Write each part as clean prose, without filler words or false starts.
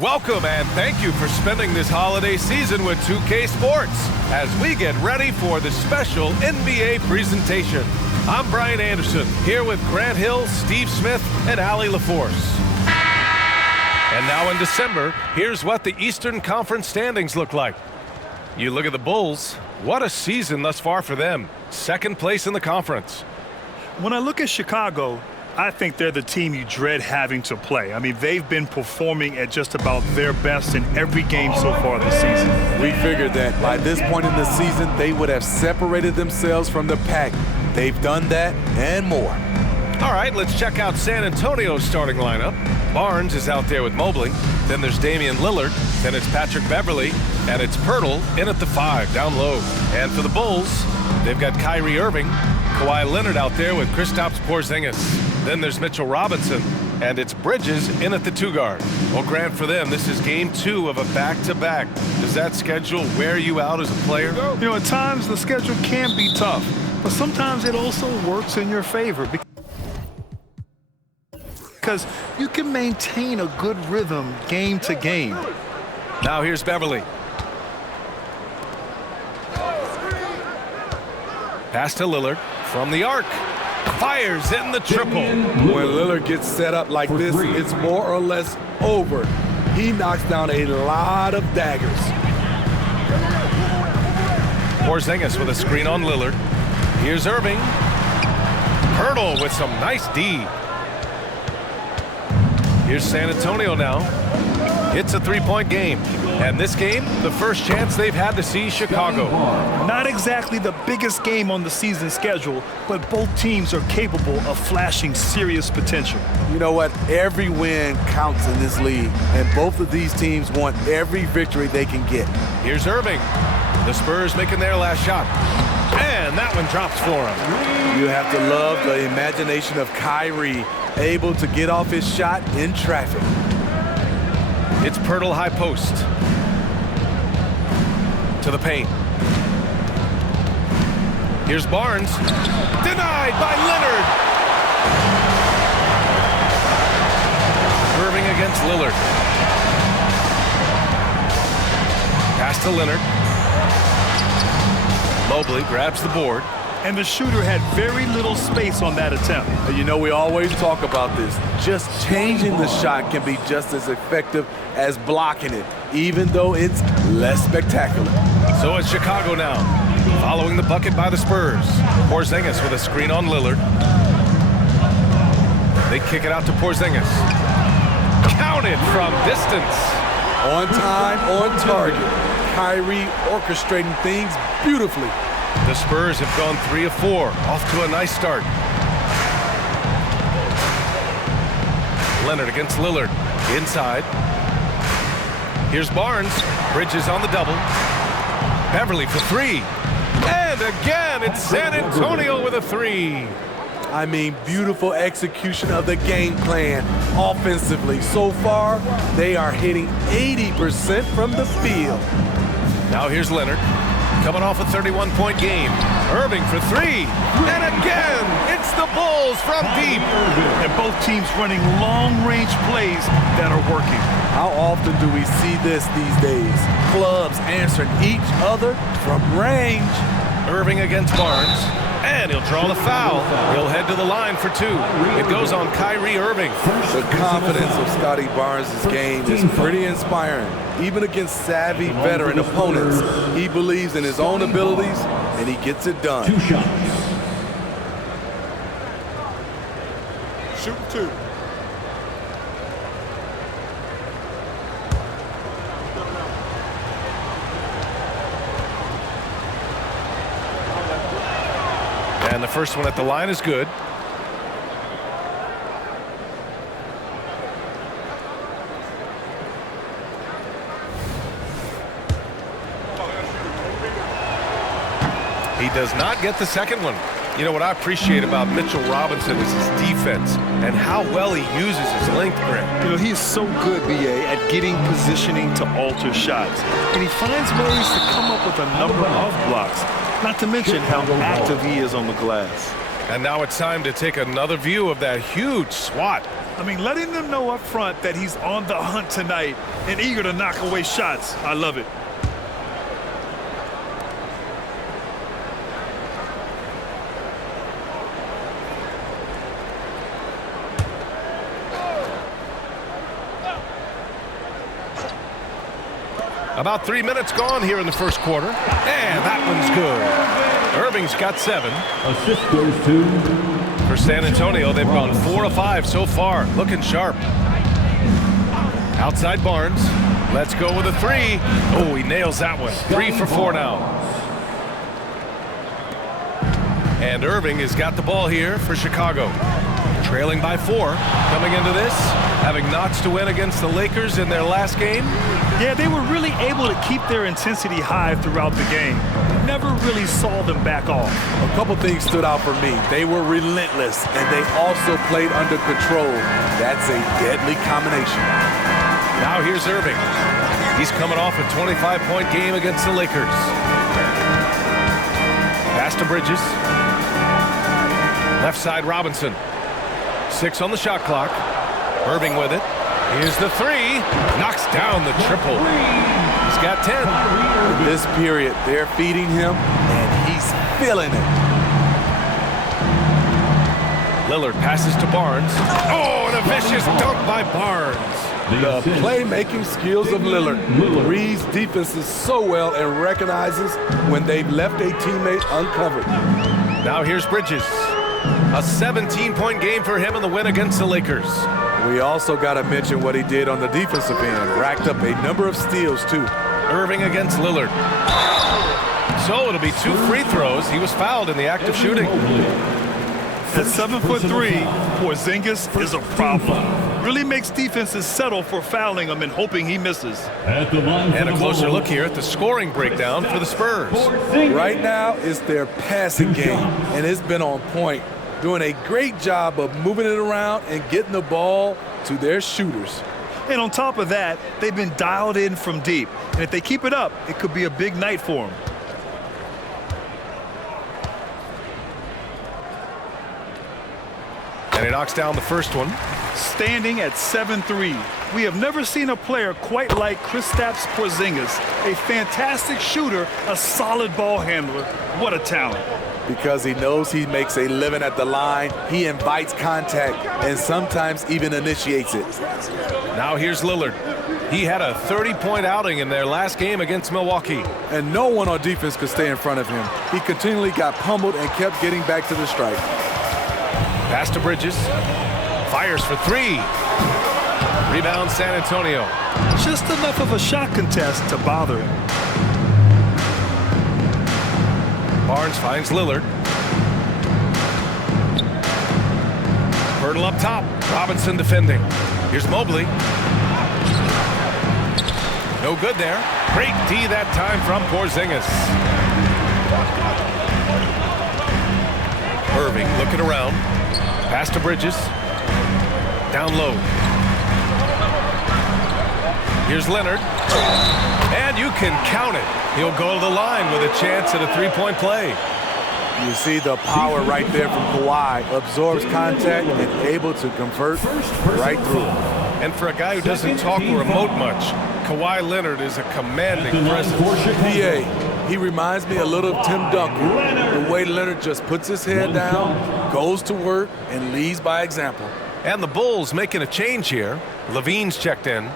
Welcome and thank you for spending this holiday season with 2K Sports as we get ready for the special NBA presentation. I'm Brian Anderson, here with Grant Hill, Steve Smith, and Allie LaForce. And now in December, here's what the Eastern Conference standings look like. You look at the Bulls, what a season thus far for them. Second place in the conference. When I look at Chicago, I think they're the team you dread having to play. I mean, they've been performing at just about their best in every game so far this season. We figured that by this point in the season, they would have separated themselves from the pack. They've done that and more. All right, let's check out San Antonio's starting lineup. Barnes is out there with Mobley. Then there's Damian Lillard. Then it's Patrick Beverley. And it's Pirtle in at the 5, down low. And for the Bulls, they've got Kyrie Irving, Kawhi Leonard out there with Kristaps Porzingis. Then there's Mitchell Robinson, and it's Bridges in at the 2 guard. Well, Grant, for them, this is game 2 of a back-to-back. Does that schedule wear you out as a player? You know, at times the schedule can be tough, but sometimes it also works in your favor because you can maintain a good rhythm game to game. Now here's Beverley. Pass to Lillard from the arc. Fires in the triple. When Lillard gets set up like this, it's more or less over. He knocks down a lot of daggers. Porzingis with a screen on Lillard. Here's Irving. Pirtle with some nice D. Here's San Antonio now. It's a 3-point game. And this game, the first chance they've had to see Chicago. Not exactly the biggest game on the season schedule, but both teams are capable of flashing serious potential. You know what? Every win counts in this league, and both of these teams want every victory they can get. Here's Irving. The Spurs making their last shot. And that one drops for him. You have to love the imagination of Kyrie, able to get off his shot in traffic. It's Pirtle high post. To the paint. Here's Barnes. Denied by Leonard. Irving against Lillard. Pass to Leonard. Mobley grabs the board. And the shooter had very little space on that attempt. You know, we always talk about this. Just changing the shot can be just as effective as blocking it, even though it's less spectacular. So it's Chicago now, following the bucket by the Spurs. Porzingis with a screen on Lillard. They kick it out to Porzingis. Counted from distance. On time, on target. Kyrie orchestrating things beautifully. The Spurs have gone 3 of 4, off to a nice start. Leonard against Lillard, inside. Here's Barnes, Bridges on the double. Beverley for 3. And again, it's San Antonio with a 3. I mean, beautiful execution of the game plan offensively. So far, they are hitting 80% from the field. Now here's Leonard. Coming off a 31-point game. Irving for 3. And again, it's the Bulls from deep. And both teams running long-range plays that are working. How often do we see this these days? Clubs answering each other from range. Irving against Barnes. And he'll draw the foul. He'll head to the line for 2. It goes on Kyrie Irving. The confidence of Scotty Barnes' game is pretty inspiring. Even against savvy veteran opponents, he believes in his own abilities, and he gets it done. 2 shots. Shoot 2. And the first one at the line is good. He does not get the second one. You know what I appreciate about Mitchell Robinson is his defense and how well he uses his length, Grant. You know, he is so good, BA, at getting positioning to alter shots. And he finds ways to come up with a number of blocks, not to mention how active he is on the glass. And now it's time to take another view of that huge swat. I mean, letting them know up front that he's on the hunt tonight and eager to knock away shots. I love it. About 3 minutes gone here in the first quarter. And that one's good. Irving's got 7. Assist goes to... For San Antonio, they've gone 4 of 5 so far. Looking sharp. Outside Barnes. Let's go with a 3. Oh, he nails that one. 3 for 4 now. And Irving has got the ball here for Chicago. Trailing by 4. Coming into this, having notched to win against the Lakers in their last game. Yeah, they were really able to keep their intensity high throughout the game. Never really saw them back off. A couple things stood out for me. They were relentless, and they also played under control. That's a deadly combination. Now here's Irving. He's coming off a 25-point game against the Lakers. Pass to Bridges. Left side, Robinson. 6 on the shot clock. Irving with it. Here's the 3. Knocks down the triple. He's got 10. In this period, they're feeding him, and he's feeling it. Lillard passes to Barnes. Oh, and a vicious dunk by Barnes. The playmaking skills of Lillard. Reads defenses so well and recognizes when they've left a teammate uncovered. Now here's Bridges. A 17-point game for him in the win against the Lakers. We also got to mention what he did on the defensive end. Racked up a number of steals, too. Irving against Lillard. So it'll be 2 free throws. He was fouled in the act of shooting. At 7'3", Porzingis is a problem. Really makes defenses settle for fouling him and hoping he misses. And a closer look here at the scoring breakdown for the Spurs. Right now, it's their passing game, and it's been on point. Doing a great job of moving it around and getting the ball to their shooters. And on top of that, they've been dialed in from deep. And if they keep it up, it could be a big night for them. And he knocks down the first one. Standing at 7'3", we have never seen a player quite like Kristaps Porzingis. A fantastic shooter, a solid ball handler. What a talent. Because he knows he makes a living at the line, he invites contact and sometimes even initiates it. Now here's Lillard. He had a 30-point outing in their last game against Milwaukee. And no one on defense could stay in front of him. He continually got pummeled and kept getting back to the stripe. Pass to Bridges. Fires for 3. Rebound San Antonio. Just enough of a shot contest to bother him. Barnes finds Lillard. Hurdle up top. Robinson defending. Here's Mobley. No good there. Great D that time from Porzingis. Irving looking around. Pass to Bridges. Down low. Here's Leonard. And you can count it. He'll go to the line with a chance at a 3-point play. You see the power right there from Kawhi. Absorbs contact and able to convert right through. And for a guy who doesn't talk or emote much, Kawhi Leonard is a commanding presence. PA, he reminds me a little of Tim Duncan. The way Leonard just puts his head down, goes to work, and leads by example. And the Bulls making a change here. Levine's checked in.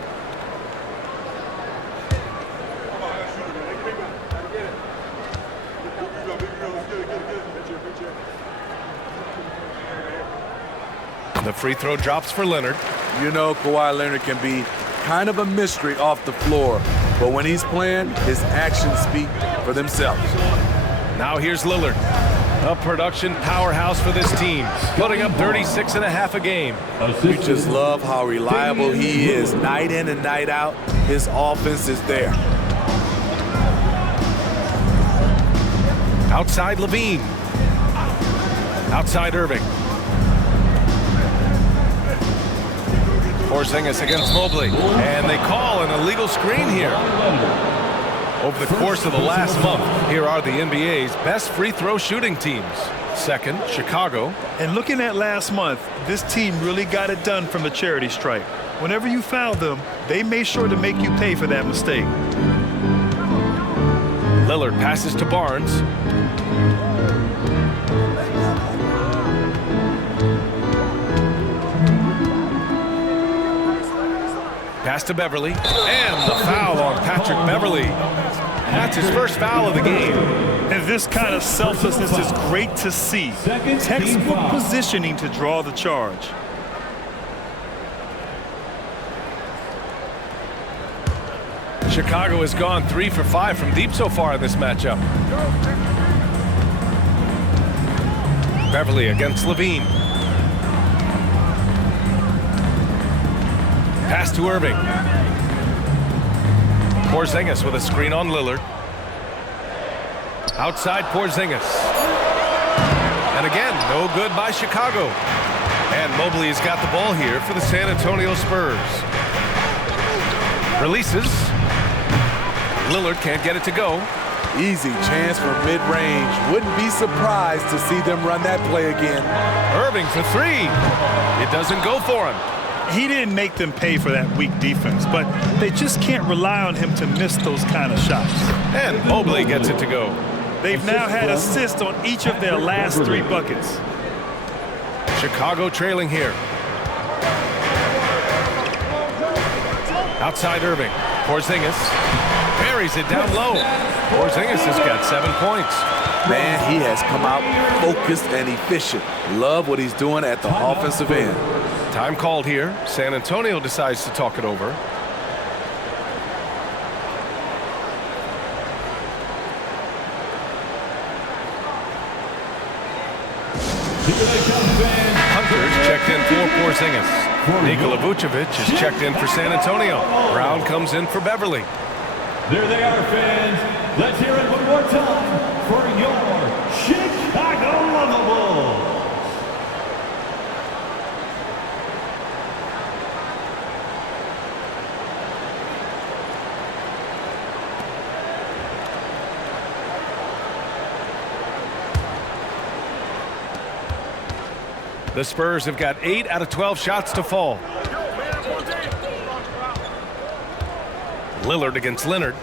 The free throw drops for Leonard. You know Kawhi Leonard can be kind of a mystery off the floor, but when he's playing, his actions speak for themselves. Now here's Lillard, a production powerhouse for this team, putting up 36.5 a game. You just love how reliable he is. Night in and night out, his offense is there. Outside Levine. Outside Irving. Porzingis against Mobley, and they call an illegal screen here. Over the course of the last month, here are the NBA's best free throw shooting teams. Second, Chicago. And looking at last month, this team really got it done from the charity stripe. Whenever you foul them, they made sure to make you pay for that mistake. Lillard passes to Barnes. Pass to Beverly. And the foul on Patrick Beverly. That's his first foul of the game. And this kind of selflessness is great to see. Textbook positioning to draw the charge. Chicago has gone 3 for 5 from deep so far in this matchup. Beverly against Levine. Pass to Irving. Porzingis with a screen on Lillard. Outside Porzingis. And again, no good by Chicago. And Mobley has got the ball here for the San Antonio Spurs. Releases. Lillard can't get it to go. Easy chance for mid-range. Wouldn't be surprised to see them run that play again. Irving for three. It doesn't go for him. He didn't make them pay for that weak defense, but they just can't rely on him to miss those kind of shots. And Mobley gets it to go. They've now had assists on each of their last 3 buckets. Chicago trailing here. Outside Irving. Porzingis buries it down low. Porzingis has got 7 points. Man, he has come out focused and efficient. Love what he's doing at the offensive end. Time called here. San Antonio decides to talk it over. Hunter's checked in for Porzingis. Nikola Vucevic is checked in for San Antonio. Brown comes in for Beverly. There they are, fans. Let's hear it one more time for your Chicago Bulls. The Spurs have got 8 out of 12 shots to fall. Lillard against Leonard.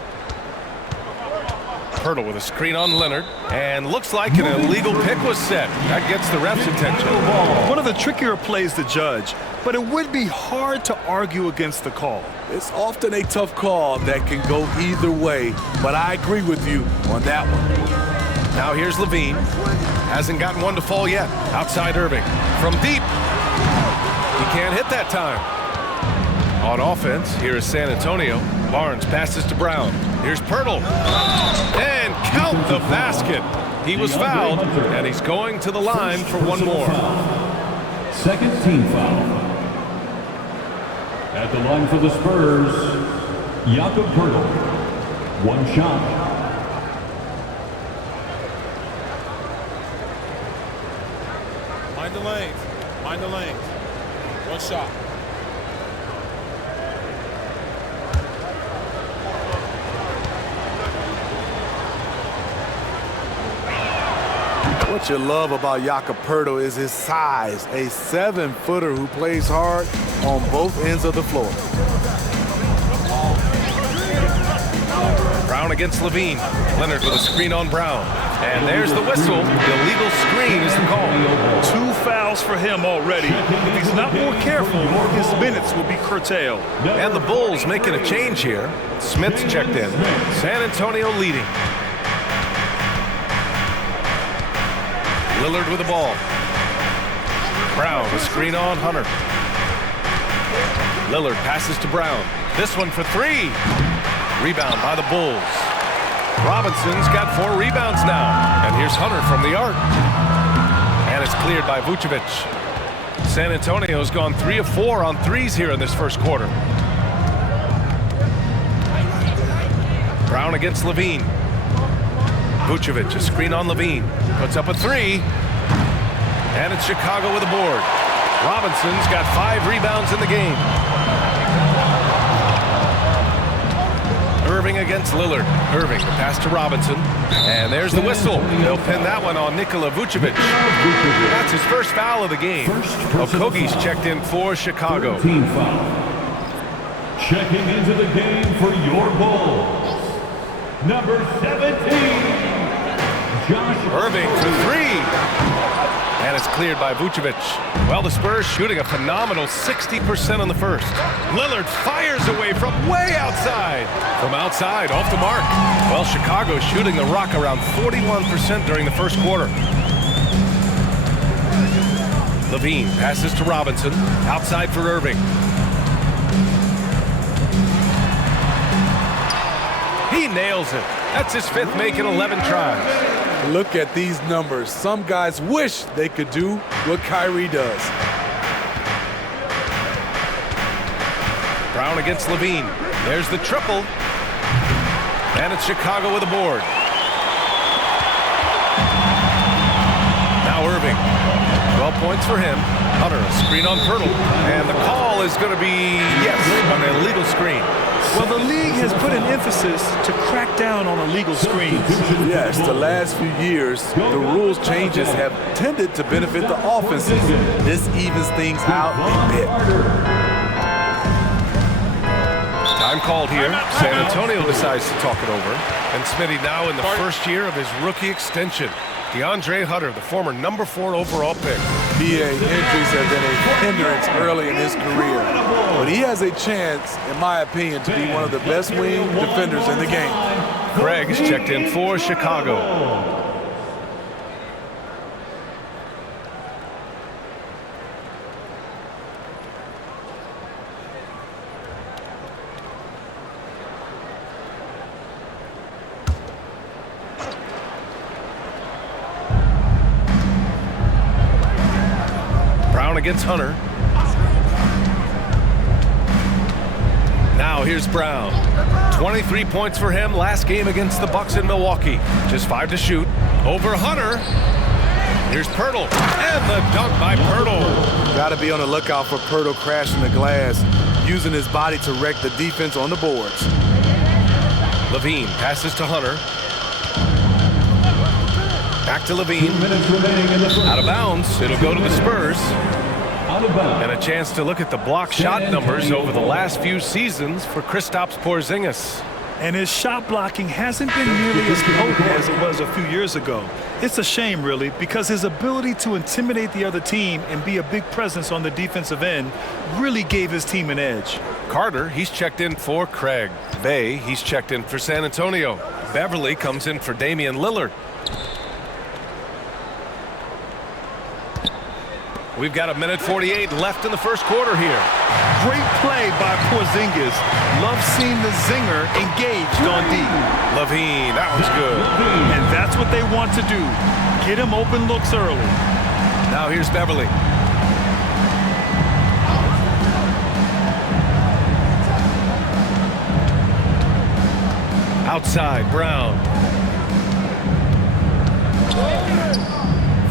Pirtle with a screen on Leonard. And looks like an illegal pick was set. That gets the ref's attention. One of the trickier plays to judge, but it would be hard to argue against the call. It's often a tough call that can go either way, but I agree with you on that one. Now here's Levine. Hasn't gotten one to fall yet. Outside Irving. From deep. He can't hit that time. On offense, here is San Antonio. Barnes passes to Brown. Here's Pirtle. And count the basket. He was fouled, and he's going to the line for one more. Second team foul. At the line for the Spurs, Jakob Pirtle. One shot. Mind the lanes. Mind the lanes. One shot. What you love about Jakob Pirtle is his size, a 7-footer who plays hard on both ends of the floor. Brown against Levine. Leonard with a screen on Brown. And there's the whistle. The illegal screen is the call. 2 fouls for him already. If he's not more careful, his minutes will be curtailed. And the Bulls making a change here. Smith's checked in. San Antonio leading. Lillard with the ball. Brown, a screen on Hunter. Lillard passes to Brown. This one for 3. Rebound by the Bulls. Robinson's got 4 rebounds now. And here's Hunter from the arc. And it's cleared by Vucevic. San Antonio's gone 3 of 4 on threes here in this first quarter. Brown against Levine. Vucevic, a screen on Levine. Puts up a 3. And it's Chicago with a board. Robinson's got 5 rebounds in the game. Irving against Lillard. Irving, the pass to Robinson. And there's the whistle. They'll pin that one on Nikola Vucevic. That's his first foul of the game. Okogie's checked in for Chicago. Team foul. Checking into the game for your Bulls, number 17, Josh Irving for three. And it's cleared by Vucevic. Well, the Spurs shooting a phenomenal 60% on the first. Lillard fires away from way outside. From outside, off the mark. Well, Chicago shooting the rock around 41% during the first quarter. Levine passes to Robinson. Outside for Irving. He nails it. That's his fifth make in 11 tries. Look at these numbers. Some guys wish they could do what Kyrie does. Brown against Levine. There's the triple. And it's Chicago with a board. Now Irving. 12 points for him. Hunter, screen on Pirtle. And the call is going to be, yes, an illegal screen. Well, the league has put an emphasis to crack down on illegal screens. Yes, the last few years, the rules changes have tended to benefit the offenses. This evens things out a bit. Time called here. San Antonio decides to talk it over. And Smitty now in the first year of his rookie extension. DeAndre Hunter, the former number 4 overall pick. BA injuries have been a hindrance early in his career, but he has a chance, in my opinion, to be one of the best wing defenders in the game. Craig is checked in for Chicago. Against Hunter. Now here's Brown. 23 points for him last game against the Bucks in Milwaukee. Just 5 to shoot. Over Hunter. Here's Pirtle. And the dunk by Pirtle. Got to be on the lookout for Pirtle crashing the glass, using his body to wreck the defense on the boards. Levine passes to Hunter. Back to Levine. Out of bounds. It'll go to the Spurs. And a chance to look at the block shot numbers over the last few seasons for Kristaps Porzingis. And his shot blocking hasn't been nearly as potent as it was a few years ago. It's a shame, really, because his ability to intimidate the other team and be a big presence on the defensive end really gave his team an edge. Carter, he's checked in for Craig. Bay, he's checked in for San Antonio. Beverly comes in for Damian Lillard. We've got 1:48 left in the first quarter here. Great play by Porzingis. Love seeing the zinger engaged on D. Levine, that was good. And that's what they want to do. Get him open looks early. Now here's Beverly. Outside, Brown.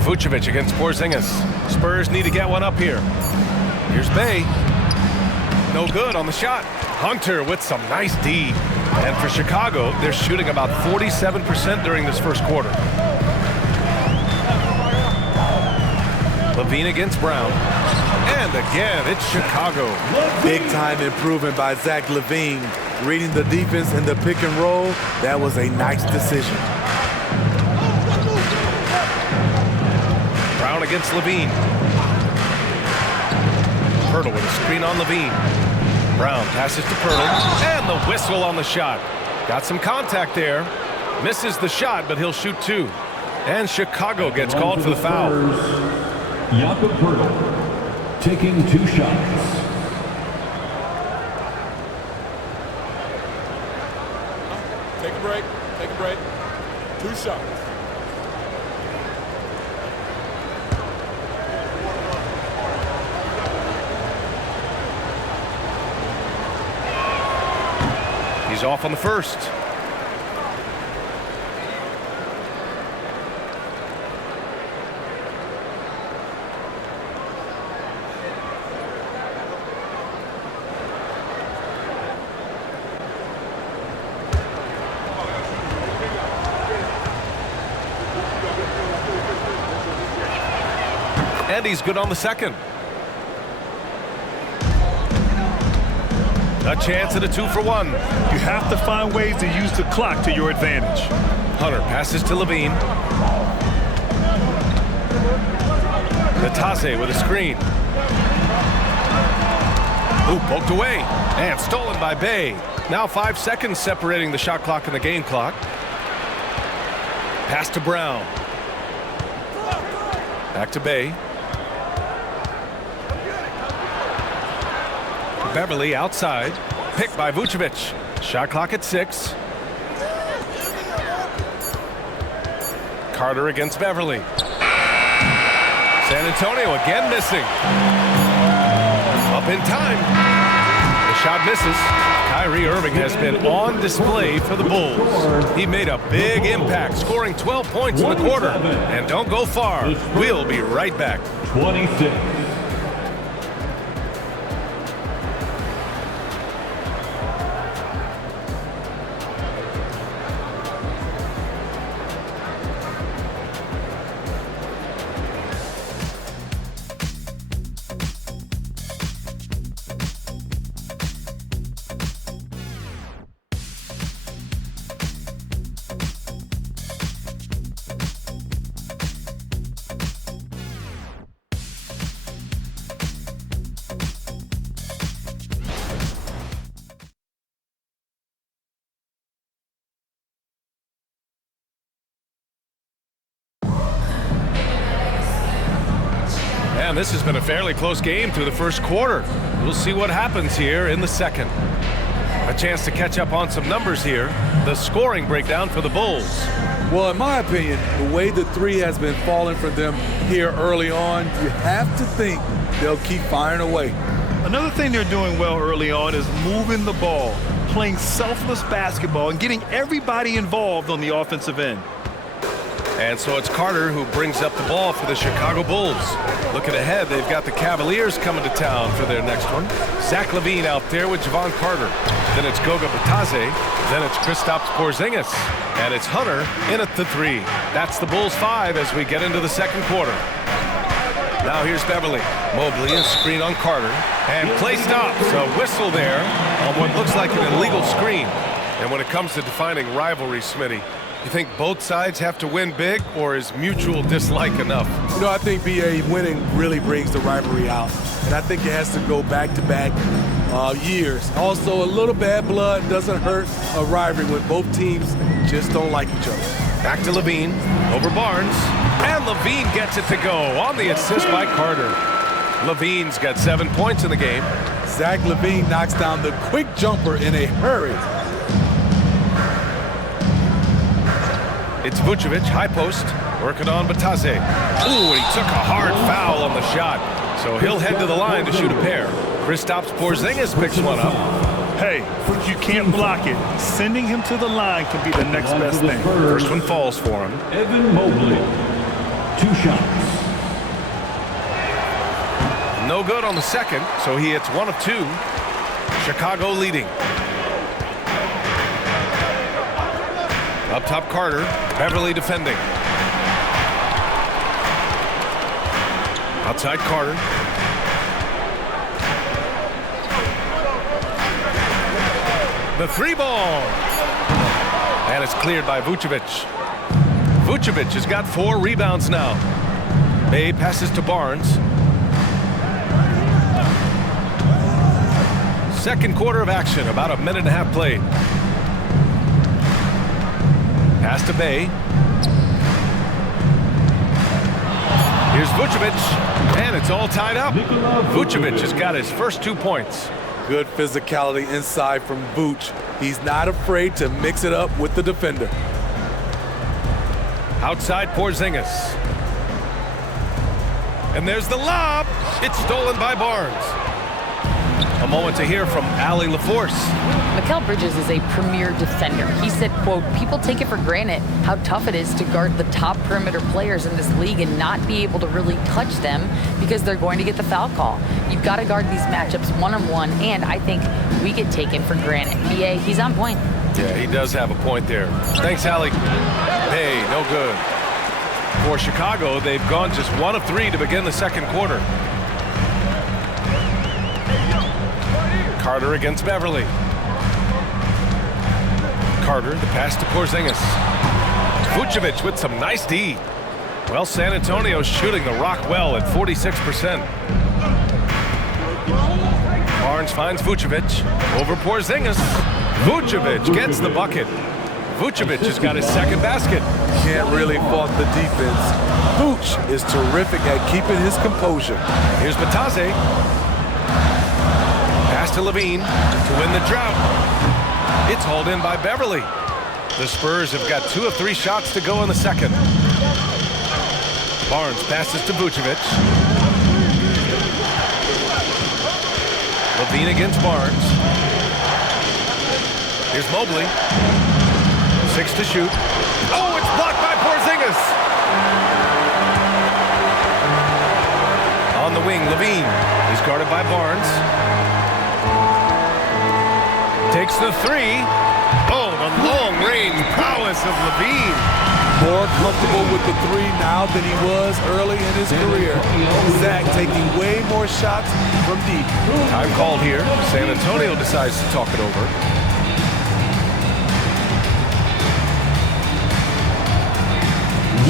Vucevic against Porzingis. Spurs need to get one up here. Here's Bay. No good on the shot. Hunter with some nice D. And for Chicago, they're shooting about 47% during this first quarter. Levine against Brown. And again, it's Chicago. Big time improvement by Zach Levine. Reading the defense in the pick and roll, that was a nice decision. Brown against Levine. Pirtle with a screen on Levine. Brown passes to Pirtle. And the whistle on the shot. Got some contact there. Misses the shot, but he'll shoot 2. And Chicago gets called for the foul. Jakob Pirtle taking 2 shots. Take a break. Take a break. 2 shots. He's off on the first. And he's good on the second. A chance at a 2-for-1. You have to find ways to use the clock to your advantage. Hunter passes to Levine. Natase with a screen. Ooh, poked away. And stolen by Bay. Now 5 seconds separating the shot clock and the game clock. Pass to Brown. Back to Bay. Beverly outside. Picked by Vucevic. Shot clock at 6. Carter against Beverly. San Antonio again missing. Up in time. The shot misses. Kyrie Irving has been on display for the Bulls. He made a big impact, scoring 12 points in the quarter. And don't go far. We'll be right back. 26. And this has been a fairly close game through the first quarter. We'll see what happens here in the second. A chance to catch up on some numbers here. The scoring breakdown for the Bulls. Well, in my opinion, the way the three has been falling for them here early on, you have to think they'll keep firing away. Another thing they're doing well early on is moving the ball, playing selfless basketball, and getting everybody involved on the offensive end. And so it's Carter who brings up the ball for the Chicago Bulls. Looking ahead, they've got the Cavaliers coming to town for their next one. Zach LaVine out there with Javon Carter. Then it's Goga Bitadze. Then it's Kristaps Porzingis. And it's Hunter in at the 3. That's the Bulls 5 as we get into the second quarter. Now here's Beverly. Mobley and screen on Carter. And play stops. A whistle there on what looks like an illegal screen. And when it comes to defining rivalry, Smitty, you think both sides have to win big, or is mutual dislike enough? You know, I think BA winning really brings the rivalry out. And I think it has to go back-to-back years. Also, a little bad blood doesn't hurt a rivalry when both teams just don't like each other. Back to Levine, over Barnes, and Levine gets it to go on the assist by Carter. Levine's got 7 points in the game. Zach LaVine knocks down the quick jumper in a hurry. It's Vucevic, high post, working on Bitadze. Ooh, and he took a hard foul on the shot. So he'll head to the line to shoot a pair. Kristaps Porzingis picks one up. Hey, you can't block it. Sending him to the line can be the next best thing. First one falls for him. Evan Mobley. 2 shots. No good on the second, so he hits 1 of 2. Chicago leading. Up top, Carter. Beverly defending. Outside, Carter. The 3 ball. And it's cleared by Vucevic. Vucevic has got 4 rebounds now. Bay passes to Barnes. Second quarter of action, about a minute and a half played. Pass to Bay. Here's Vucevic, and it's all tied up. Vucevic has got his first 2 points. Good physicality inside from Vooch. He's not afraid to mix it up with the defender. Outside Porzingis. And there's the lob. It's stolen by Barnes. A moment to hear from Allie LaForce. Mikal Bridges is a premier defender. He said, quote, people take it for granted how tough it is to guard the top perimeter players in this league and not be able to really touch them because they're going to get the foul call. You've got to guard these matchups one-on-one, and I think we get taken for granted. BA, he's on point. Yeah, he does have a point there. Thanks, Allie. Hey, no good. For Chicago, they've gone just 1 of 3 to begin the second quarter. Carter against Beverly. Carter, the pass to Porzingis. Vucevic with some nice D. Well, San Antonio's shooting the rock well at 46%. Barnes finds Vucevic over Porzingis. Vucevic gets the bucket. Vucevic has got his second basket. Can't really fault the defense. Vooch is terrific at keeping his composure. Here's Batase. Pass to Levine to win the drought. It's hauled in by Beverly. The Spurs have got 2 of 3 shots to go in the second. Barnes passes to Vucevic. Levine against Barnes. Here's Mobley. 6 to shoot. Oh, it's blocked by Porzingis. On the wing, Levine. He's guarded by Barnes. Takes the 3. Oh, the long-range prowess of Levine. More comfortable with the 3 now than he was early in his career. Zach taking way more shots from deep. Time called here. San Antonio decides to talk it over.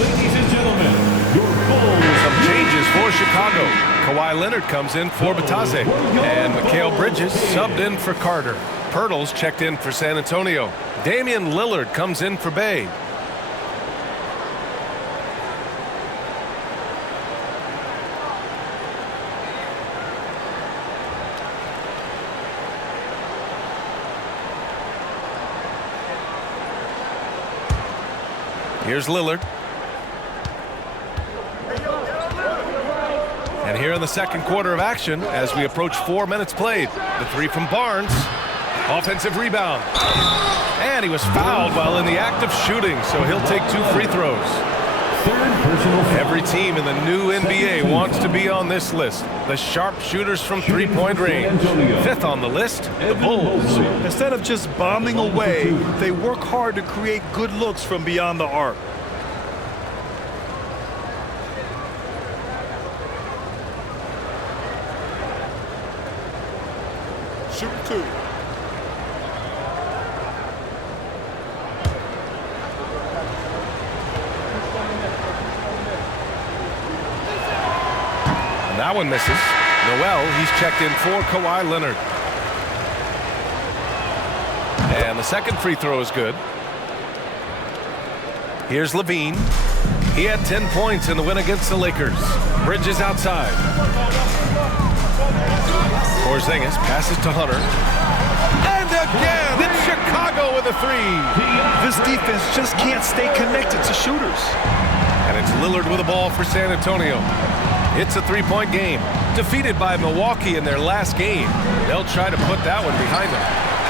Ladies and gentlemen, your Bulls. Some changes for Chicago. Kawhi Leonard comes in for Batase. And Mikal Bridges subbed in for Carter. Pirtle's checked in for San Antonio. Damian Lillard comes in for Bay. Here's Lillard. And here in the second quarter of action, as we approach 4 minutes played, the 3 from Barnes. Offensive rebound. And he was fouled while in the act of shooting, so he'll take 2 free throws. Every team in the new NBA wants to be on this list. The sharp shooters from three-point range. 5th on the list, the Bulls. Instead of just bombing away, they work hard to create good looks from beyond the arc. Shoot 2. That one misses. Noel, he's checked in for Kawhi Leonard. And the second free throw is good. Here's Levine. He had 10 points in the win against the Lakers. Bridges outside. Porzingis passes to Hunter. And again, it's Chicago with a 3. This defense just can't stay connected to shooters. And it's Lillard with the ball for San Antonio. It's a 3-point game. Defeated by Milwaukee in their last game. They'll try to put that one behind them.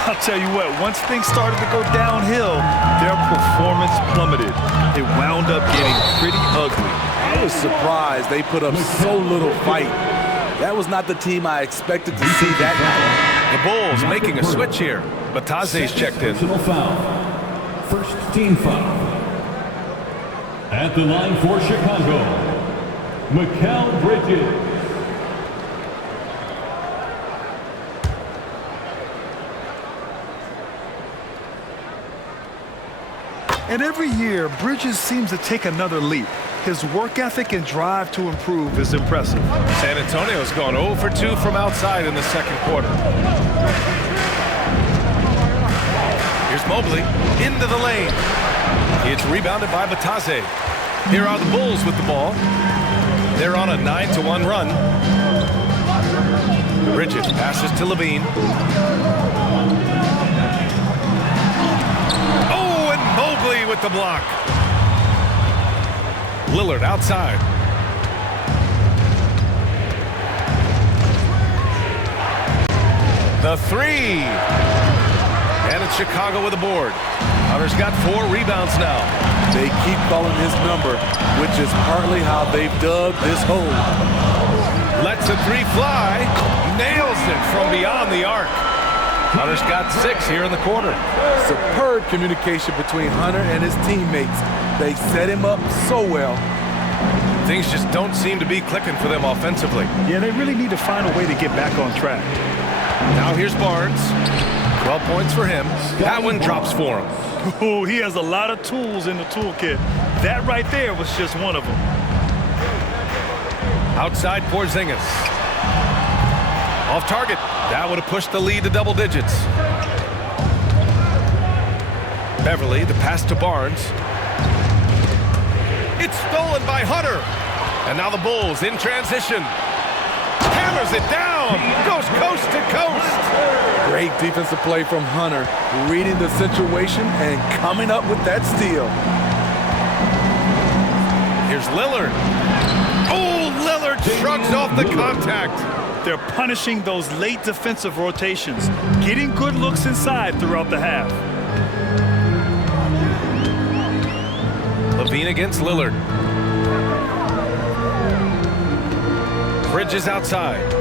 I'll tell you what, once things started to go downhill, their performance plummeted. It wound up getting pretty ugly. I was surprised they put up so little fight. That was not the team I expected to see that night. The Bulls making a switch here. Batase's checked in. Foul. First team foul. At the line for Chicago, Mikal Bridges. And every year, Bridges seems to take another leap. His work ethic and drive to improve is impressive. San Antonio's gone 0 for 2 from outside in the second quarter. Here's Mobley into the lane. It's rebounded by Batase. Here are the Bulls with the ball. They're on a 9-1 run. Bridges passes to Levine. Oh, and Mobley with the block. Lillard outside. The 3. And it's Chicago with the board. Hunter's got 4 rebounds now. They keep calling his number, which is partly how they've dug this hole. Lets a 3 fly. Nails it from beyond the arc. Hunter's got 6 here in the quarter. Superb communication between Hunter and his teammates. They set him up so well. Things just don't seem to be clicking for them offensively. Yeah, they really need to find a way to get back on track. Now here's Barnes. 12 points for him. That one drops for him. Oh, he has a lot of tools in the toolkit. That right there was just one of them. Outside Porzingis. Off target. That would have pushed the lead to double digits. Beverly, the pass to Barnes. It's stolen by Hunter. And now the Bulls in transition. Hammers it down. Goes coast to coast. Great defensive play from Hunter, reading the situation and coming up with that steal. Here's Lillard. Oh, Lillard shrugs off the contact. They're punishing those late defensive rotations, getting good looks inside throughout the half. Levine against Lillard. Bridges outside.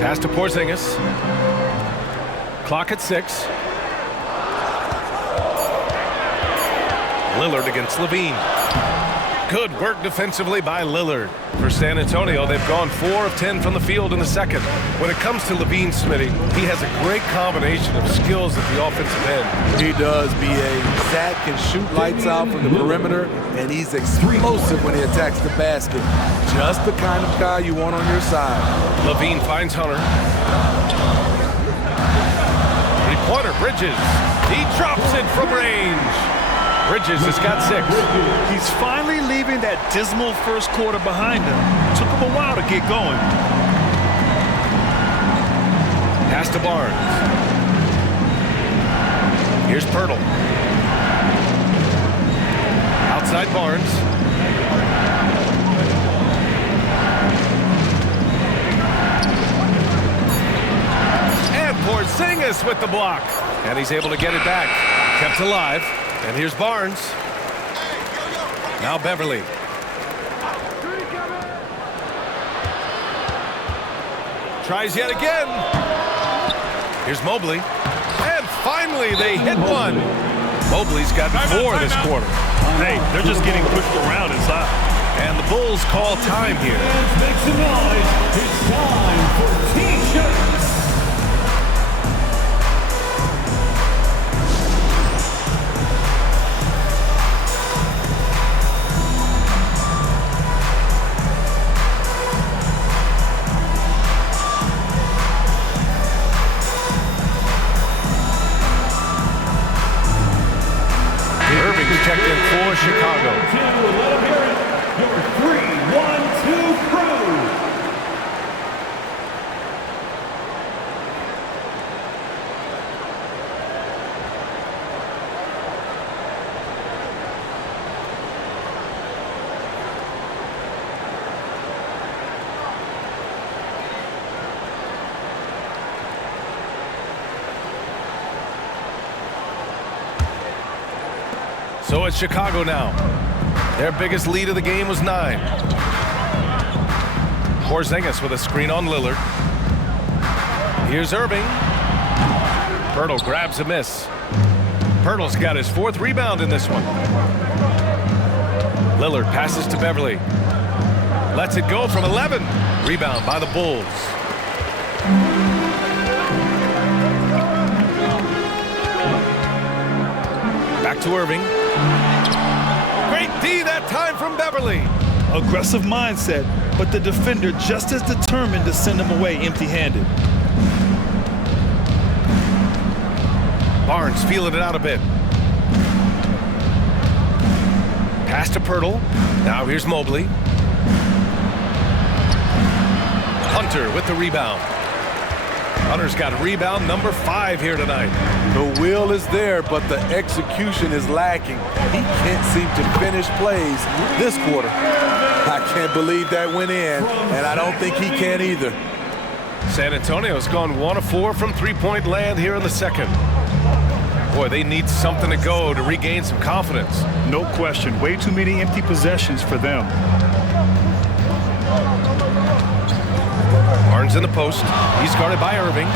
Pass to Porzingis. Clock at 6. Lillard against Levine. Good work defensively by Lillard. For San Antonio, they've gone 4 of 10 from the field in the second. When it comes to Levine, Smitty, he has a great combination of skills at the offensive end. He does, B.A. Zach can shoot lights out from the perimeter, and he's explosive when he attacks the basket. Just the kind of guy you want on your side. Levine finds Hunter. Three-pointer, Bridges. He drops it from range. Bridges has got 6. He's finally leaving that dismal first quarter behind him. Took him a while to get going. Pass to Barnes. Here's Pirtle. Outside Barnes. And Porzingis with the block. And he's able to get it back. Kept alive. And here's Barnes. Now Beverly. Tries yet again. Here's Mobley. And finally they hit one. Mobley's got 4 this quarter. Hey, they're just getting pushed around inside. And the Bulls call time here. Make some noise. It's time for T-shirts. Checked in for Chicago. Let him hear it. Your 3-1-2 crew. So it's Chicago now. Their biggest lead of the game was 9. Porzingis with a screen on Lillard. Here's Irving. Pirtle grabs a miss. Pirtle's got his 4th rebound in this one. Lillard passes to Beverly. Lets it go from 11. Rebound by the Bulls. Back to Irving. Great D that time from Beverly. Aggressive mindset, but the defender just as determined to send him away empty-handed. Barnes feeling it out a bit. Pass to Pirtle. Now here's Mobley. Hunter with the rebound. Hunter's got rebound number 5 here tonight. The will is there, but the execution is lacking. He can't seem to finish plays this quarter. I can't believe that went in, and I don't think he can either. San Antonio's gone 1 of 4 from three-point land here in the second. Boy, they need something to go to regain some confidence. No question. Way too many empty possessions for them. Barnes in the post. He's guarded by Irving.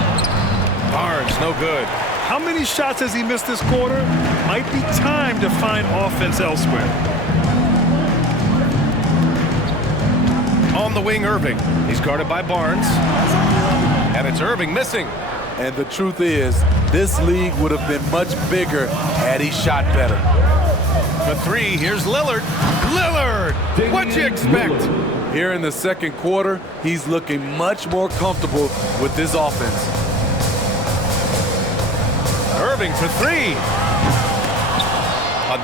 Barnes, no good. How many shots has he missed this quarter? Might be time to find offense elsewhere. On the wing, Irving. He's guarded by Barnes. And it's Irving missing. And the truth is, this league would have been much bigger had he shot better. For three, here's Lillard. Lillard! What'd you expect? Here in the second quarter, he's looking much more comfortable with this offense. Irving for three.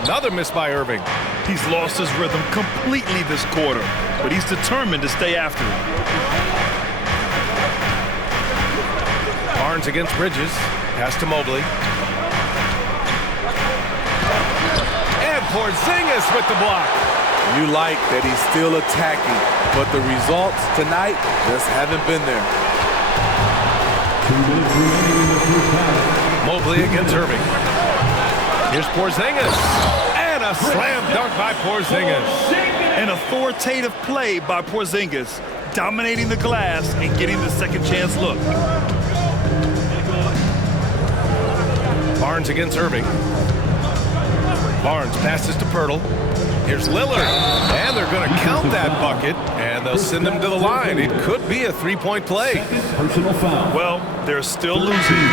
Another miss by Irving. He's lost his rhythm completely this quarter, but he's determined to stay after it. Barnes against Bridges. Pass to Mobley. And Porzingis with the block. You like that he's still attacking, but the results tonight just haven't been there. 2 minutes remaining in the first half. Mobley against Irving. Here's Porzingis. And a slam dunk by Porzingis. An authoritative play by Porzingis, dominating the glass and getting the second chance look. Barnes against Irving. Barnes passes to Pirtle. Here's Lillard. And they're going to count that bucket, and they'll send him to the line. It could be a three-point play. Personal foul. Well, they're still losing,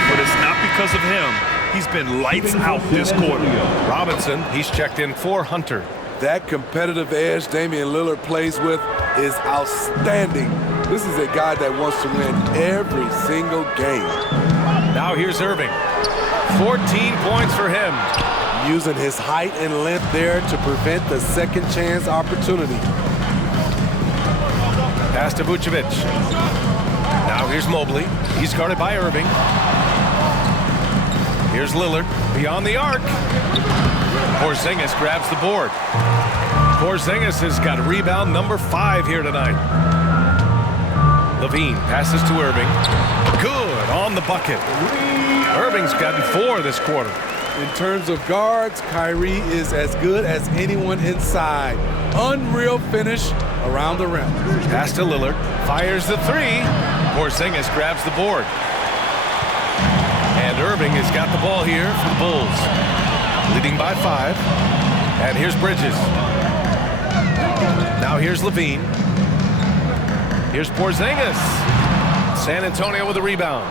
but it's not because of him. He's been lights out this quarter. Robinson, he's checked in for Hunter. That competitive edge Damian Lillard plays with is outstanding. This is a guy that wants to win every single game. Now here's Irving. 14 points for him. Using his height and length there to prevent the second chance opportunity. Pass to Vucevic. Now here's Mobley. He's guarded by Irving. Here's Lillard beyond the arc. Porzingis grabs the board. Porzingis has got rebound number 5 here tonight. Levine passes to Irving. Good on the bucket. Irving's gotten 4 this quarter. In terms of guards, Kyrie is as good as anyone inside. Unreal finish around the rim. Pass to Lillard. Fires the 3. Porzingis grabs the board. And Irving has got the ball here for the Bulls. Leading by 5. And here's Bridges. Now here's Levine. Here's Porzingis. San Antonio with a rebound.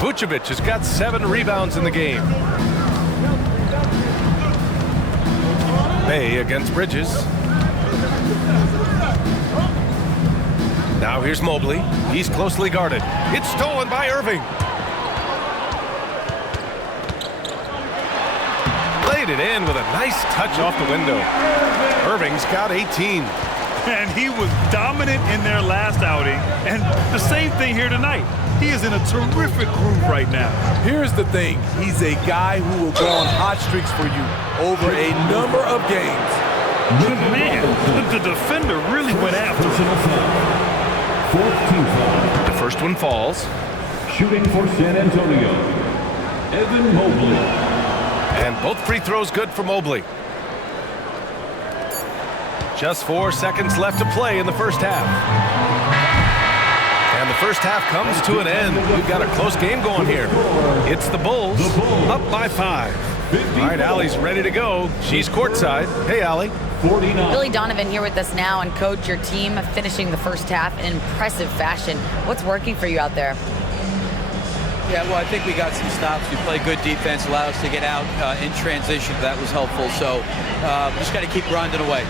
Vucevic has got 7 rebounds in the game. Bay against Bridges. Now here's Mobley. He's closely guarded. It's stolen by Irving. Laid it in with a nice touch off the window. Irving's got 18. And he was dominant in their last outing. And the same thing here tonight. He is in a terrific groove right now. Here's the thing. He's a guy who will go on hot streaks for you over a number of games. Man, the defender really went after Personal foul. 4th team foul. The first one falls. Shooting for San Antonio, Evan Mobley. And both free throws good for Mobley. Just 4 seconds left to play in the first half. And the first half comes to an end. We've got a close game going here. It's the Bulls up by 5. All right, Allie's ready to go. She's courtside. Hey, Allie. 49. Billy Donovan here with us now, and coach, your team finishing the first half in impressive fashion. What's working for you out there? Yeah, well, I think we got some stops. We played good defense, allowed us to get out in transition. That was helpful. So just got to keep grinding away.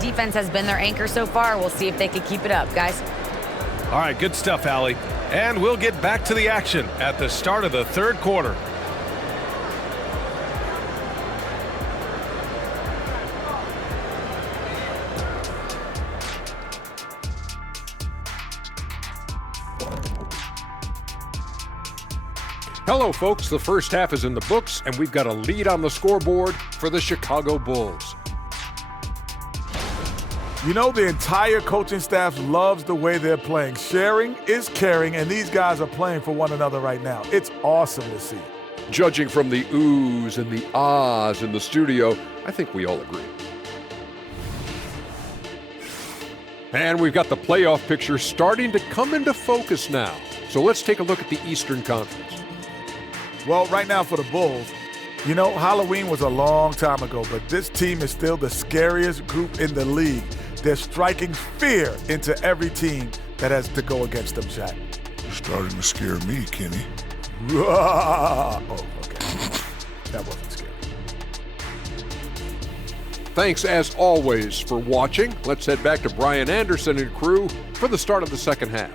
Defense has been their anchor so far. We'll see if they can keep it up, guys. All right, good stuff, Allie. And we'll get back to the action at the start of the third quarter. Hello, folks. The first half is in the books, and we've got a lead on the scoreboard for the Chicago Bulls. You know, the entire coaching staff loves the way they're playing. Sharing is caring, and these guys are playing for one another right now. It's awesome to see. Judging from the oohs and the ahs in the studio, I think we all agree. And we've got the playoff picture starting to come into focus now. So let's take a look at the Eastern Conference. Well, right now for the Bulls, you know, Halloween was a long time ago, but this team is still the scariest group in the league. They're striking fear into every team that has to go against them, Shaq. You're starting to scare me, Kenny. Oh, okay. That wasn't scary. Thanks, as always, for watching. Let's head back to Brian Anderson and crew for the start of the second half.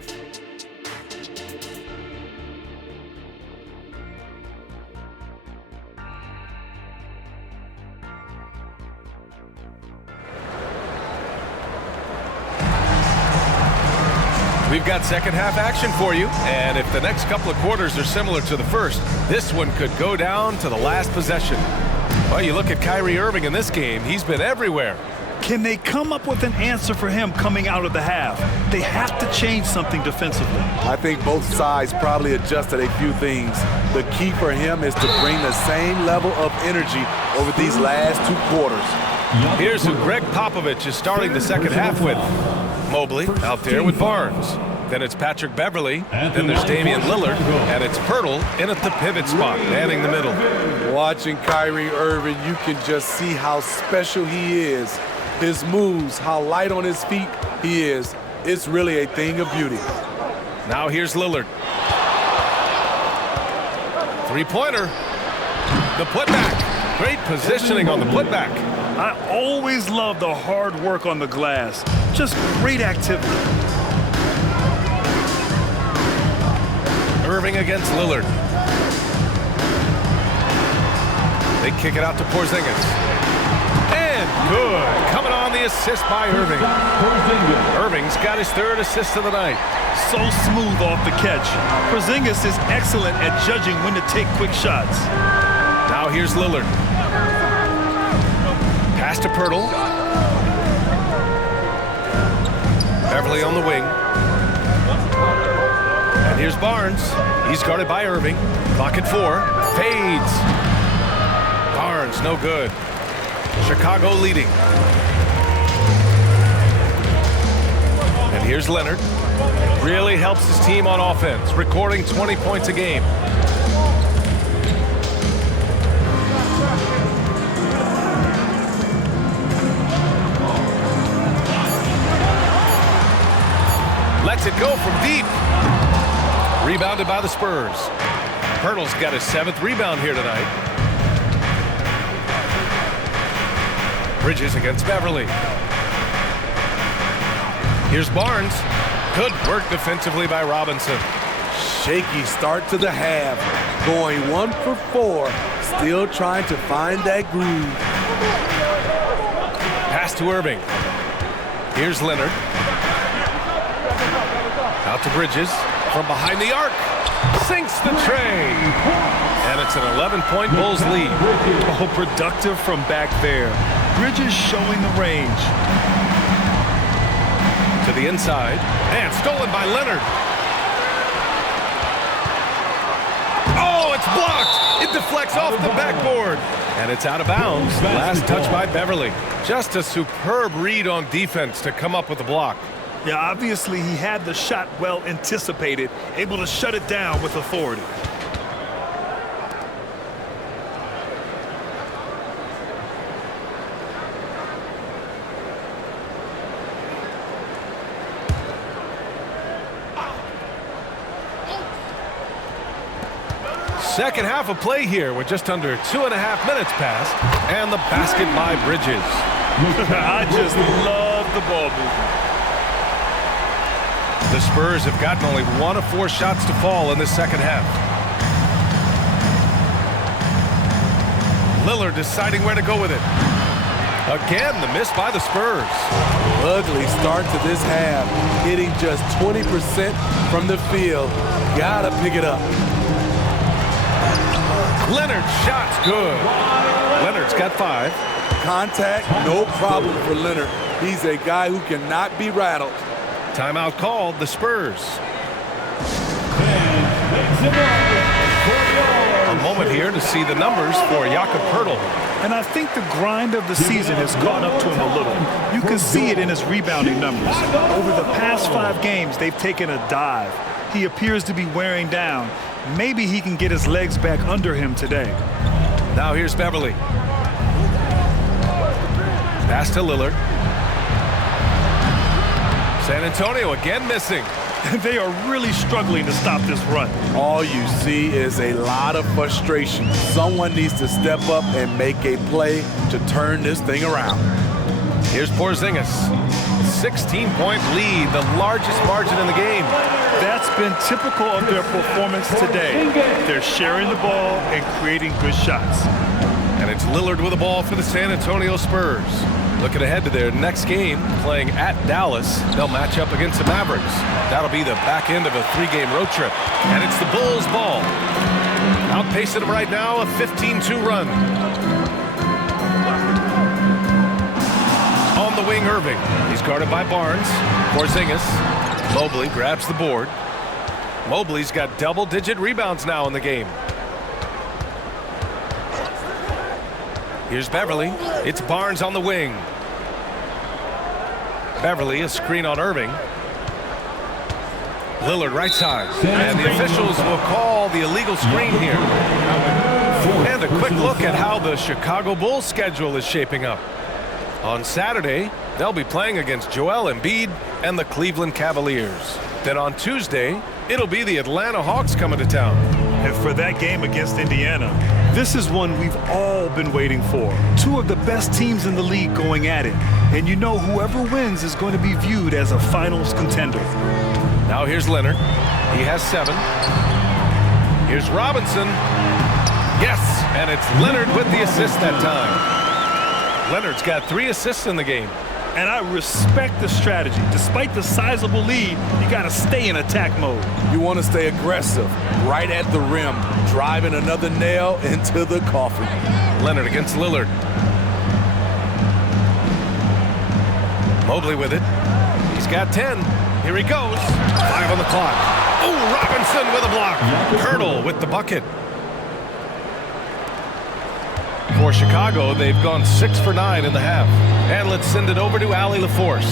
We've got second half action for you, and if the next couple of quarters are similar to the first, this one could go down to the last possession. Well, you look at Kyrie Irving in this game, he's been everywhere. Can they come up with an answer for him coming out of the half? They have to change something defensively. I think both sides probably adjusted a few things. The key for him is to bring the same level of energy over these last 2 quarters. Here's who Greg Popovich is starting the second half with. Mobley out there with Barnes. Then it's Patrick Beverly. Then there's Damian Lillard. And it's Pirtle in at the pivot spot, manning the middle. Watching Kyrie Irving, you can just see how special he is. His moves, how light on his feet he is. It's really a thing of beauty. Now here's Lillard. Three-pointer. The putback. Great positioning on the putback. I always love the hard work on the glass. Just great activity. Irving against Lillard. They kick it out to Porzingis. And good. Coming on the assist by Irving. Irving's got his 3rd assist of the night. So smooth off the catch. Porzingis is excellent at judging when to take quick shots. Now here's Lillard. Pass to Pirtle. Beverly on the wing. And here's Barnes. He's guarded by Irving. Clock at 4. Fades. Barnes, no good. Chicago leading. And here's Leonard. Really helps his team on offense, recording 20 points a game. Lets it go from deep. Rebounded by the Spurs. Pirtle's got his 7th rebound here tonight. Bridges against Beverly. Here's Barnes. Good work defensively by Robinson. Shaky start to the half. Going 1 for 4. Still trying to find that groove. Pass to Irving. Here's Leonard. Out to Bridges. From behind the arc. Sinks the tray. And it's an 11-point Bulls lead. Oh, productive from back there. Bridges showing the range. To the inside. And stolen by Leonard. Oh, it's blocked. It deflects off the backboard. And it's out of bounds. Last touch by Beverly. Just a superb read on defense to come up with the block. Yeah, obviously he had the shot well anticipated, able to shut it down with authority. Second half of play here with just under 2.5 minutes passed. And the basket by Bridges. I just love the ball movement. The Spurs have gotten only 1 of 4 shots to fall in this second half. Lillard deciding where to go with it. Again, the miss by the Spurs. Ugly start to this half. Hitting just 20% from the field. Gotta pick it up. Leonard's shot's good. Leonard's got 5. Contact, no problem for Leonard. He's a guy who cannot be rattled. Timeout called, the Spurs. A moment here to see the numbers for Jakob Pirtle. And I think the grind of the season has caught up to him a little. You can see it in his rebounding numbers. Over the past 5 games, they've taken a dive. He appears to be wearing down. Maybe he can get his legs back under him today. Now here's Beverly. Pass to Lillard. San Antonio again missing. They are really struggling to stop this run. All you see is a lot of frustration. Someone needs to step up and make a play to turn this thing around. Here's Porzingis. 16-point lead, the largest margin in the game. That's been typical of their performance today. They're sharing the ball and creating good shots. And it's Lillard with the ball for the San Antonio Spurs. Looking ahead to their next game, playing at Dallas. They'll match up against the Mavericks. That'll be the back end of a 3-game road trip. And it's the Bulls' ball. Outpacing them right now, a 15-2 run. On the wing, Irving. He's guarded by Barnes. Porzingis. Mobley grabs the board. Mobley's got double-digit rebounds now in the game. Here's Beverly. It's Barnes on the wing. Beverly, a screen on Irving. Lillard right side. And the officials will call the illegal screen here. And a quick look at how the Chicago Bulls schedule is shaping up. On Saturday, they'll be playing against Joel Embiid and the Cleveland Cavaliers. Then on Tuesday, it'll be the Atlanta Hawks coming to town. And for that game against Indiana, this is one we've all been waiting for. Two of the best teams in the league going at it. And you know whoever wins is going to be viewed as a finals contender. Now here's Leonard. He has 7. Here's Robinson. Yes, and it's Leonard with the assist that time. Leonard's got 3 assists in the game. And I respect the strategy. Despite the sizable lead, you got to stay in attack mode. You want to stay aggressive, right at the rim, driving another nail into the coffin. Leonard against Lillard. Mobley with it. He's got 10. Here he goes. 5 on the clock. Oh, Robinson with a block. Hurdle with the bucket. For Chicago, they've gone 6 for 9 in the half. And let's send it over to Allie LaForce.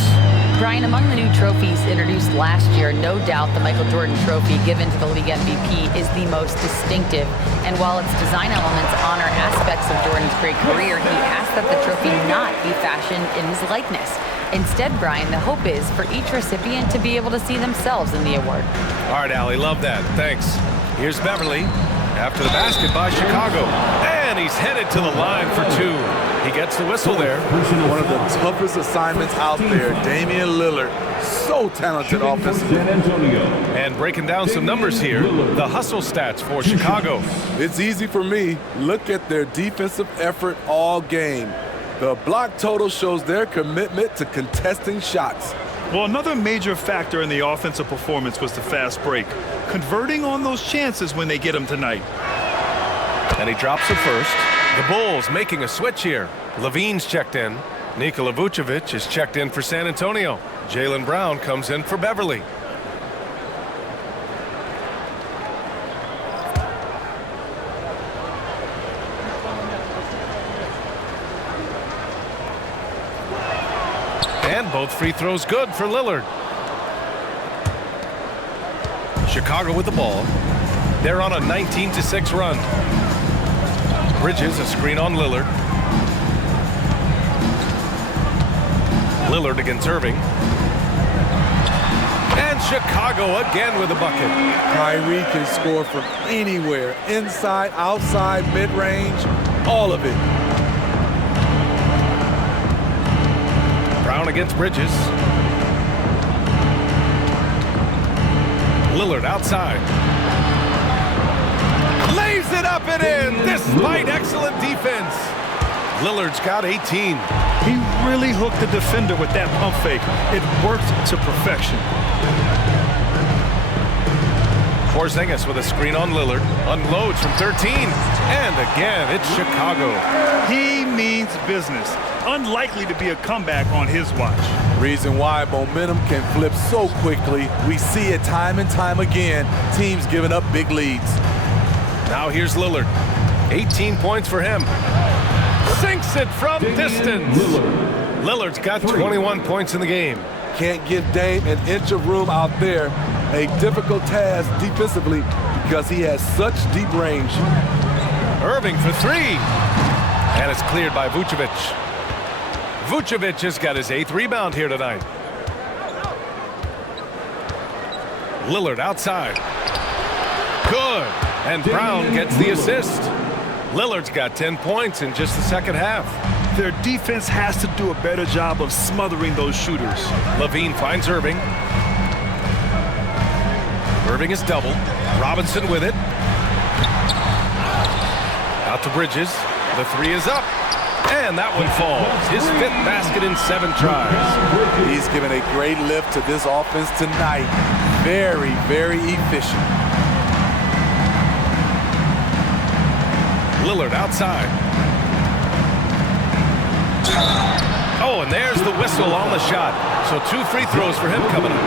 Brian, among the new trophies introduced last year, no doubt the Michael Jordan Trophy given to the league MVP is the most distinctive. And while its design elements honor aspects of Jordan's great career, he asked that the trophy not be fashioned in his likeness. Instead, Brian, the hope is for each recipient to be able to see themselves in the award. All right, Allie, love that. Thanks. Here's Beverly after the basket by Chicago. And he's headed to the line for 2. He gets the whistle there. One of the toughest assignments out there. Damian Lillard, so talented offensively. And breaking down some numbers here, the hustle stats for Chicago. It's easy for me. Look at their defensive effort all game. The block total shows their commitment to contesting shots. Well, another major factor in the offensive performance was the fast break. Converting on those chances when they get them tonight. And he drops it first. The Bulls making a switch here. Levine's checked in. Nikola Vucevic is checked in for San Antonio. Jaylen Brown comes in for Beverly. And both free throws good for Lillard. Chicago with the ball. They're on a 19-6 run. Bridges, a screen on Lillard. Lillard against Irving. And Chicago again with a bucket. Kyrie can score from anywhere, inside, outside, mid-range, all of it. Brown against Bridges. Lillard outside. Lays it up and in despite excellent defense. Lillard's got 18. He really hooked the defender with that pump fake. It worked to perfection. Porzingis with a screen on Lillard. Unloads from 13. And again, it's Chicago. He means business. Unlikely to be a comeback on his watch. Reason why momentum can flip so quickly. We see it time and time again. Teams giving up big leads. Now here's Lillard. 18 points for him. Sinks it from distance. Lillard's got 21 points in the game. Can't give Dame an inch of room out there. A difficult task defensively because he has such deep range. Irving for 3. And it's cleared by Vucevic. Vucevic has got his 8th rebound here tonight. Lillard outside. Good. And Brown gets the assist. Lillard's got 10 points in just the second half. Their defense has to do a better job of smothering those shooters. Levine finds Irving. Irving is doubled. Robinson with it. Out to Bridges. The three is up. And that one falls. His 5th basket in 7 tries. He's given a great lift to this offense tonight. Very, very efficient. Lillard outside. Oh, and there's the whistle on the shot. So 2 free throws for him coming up.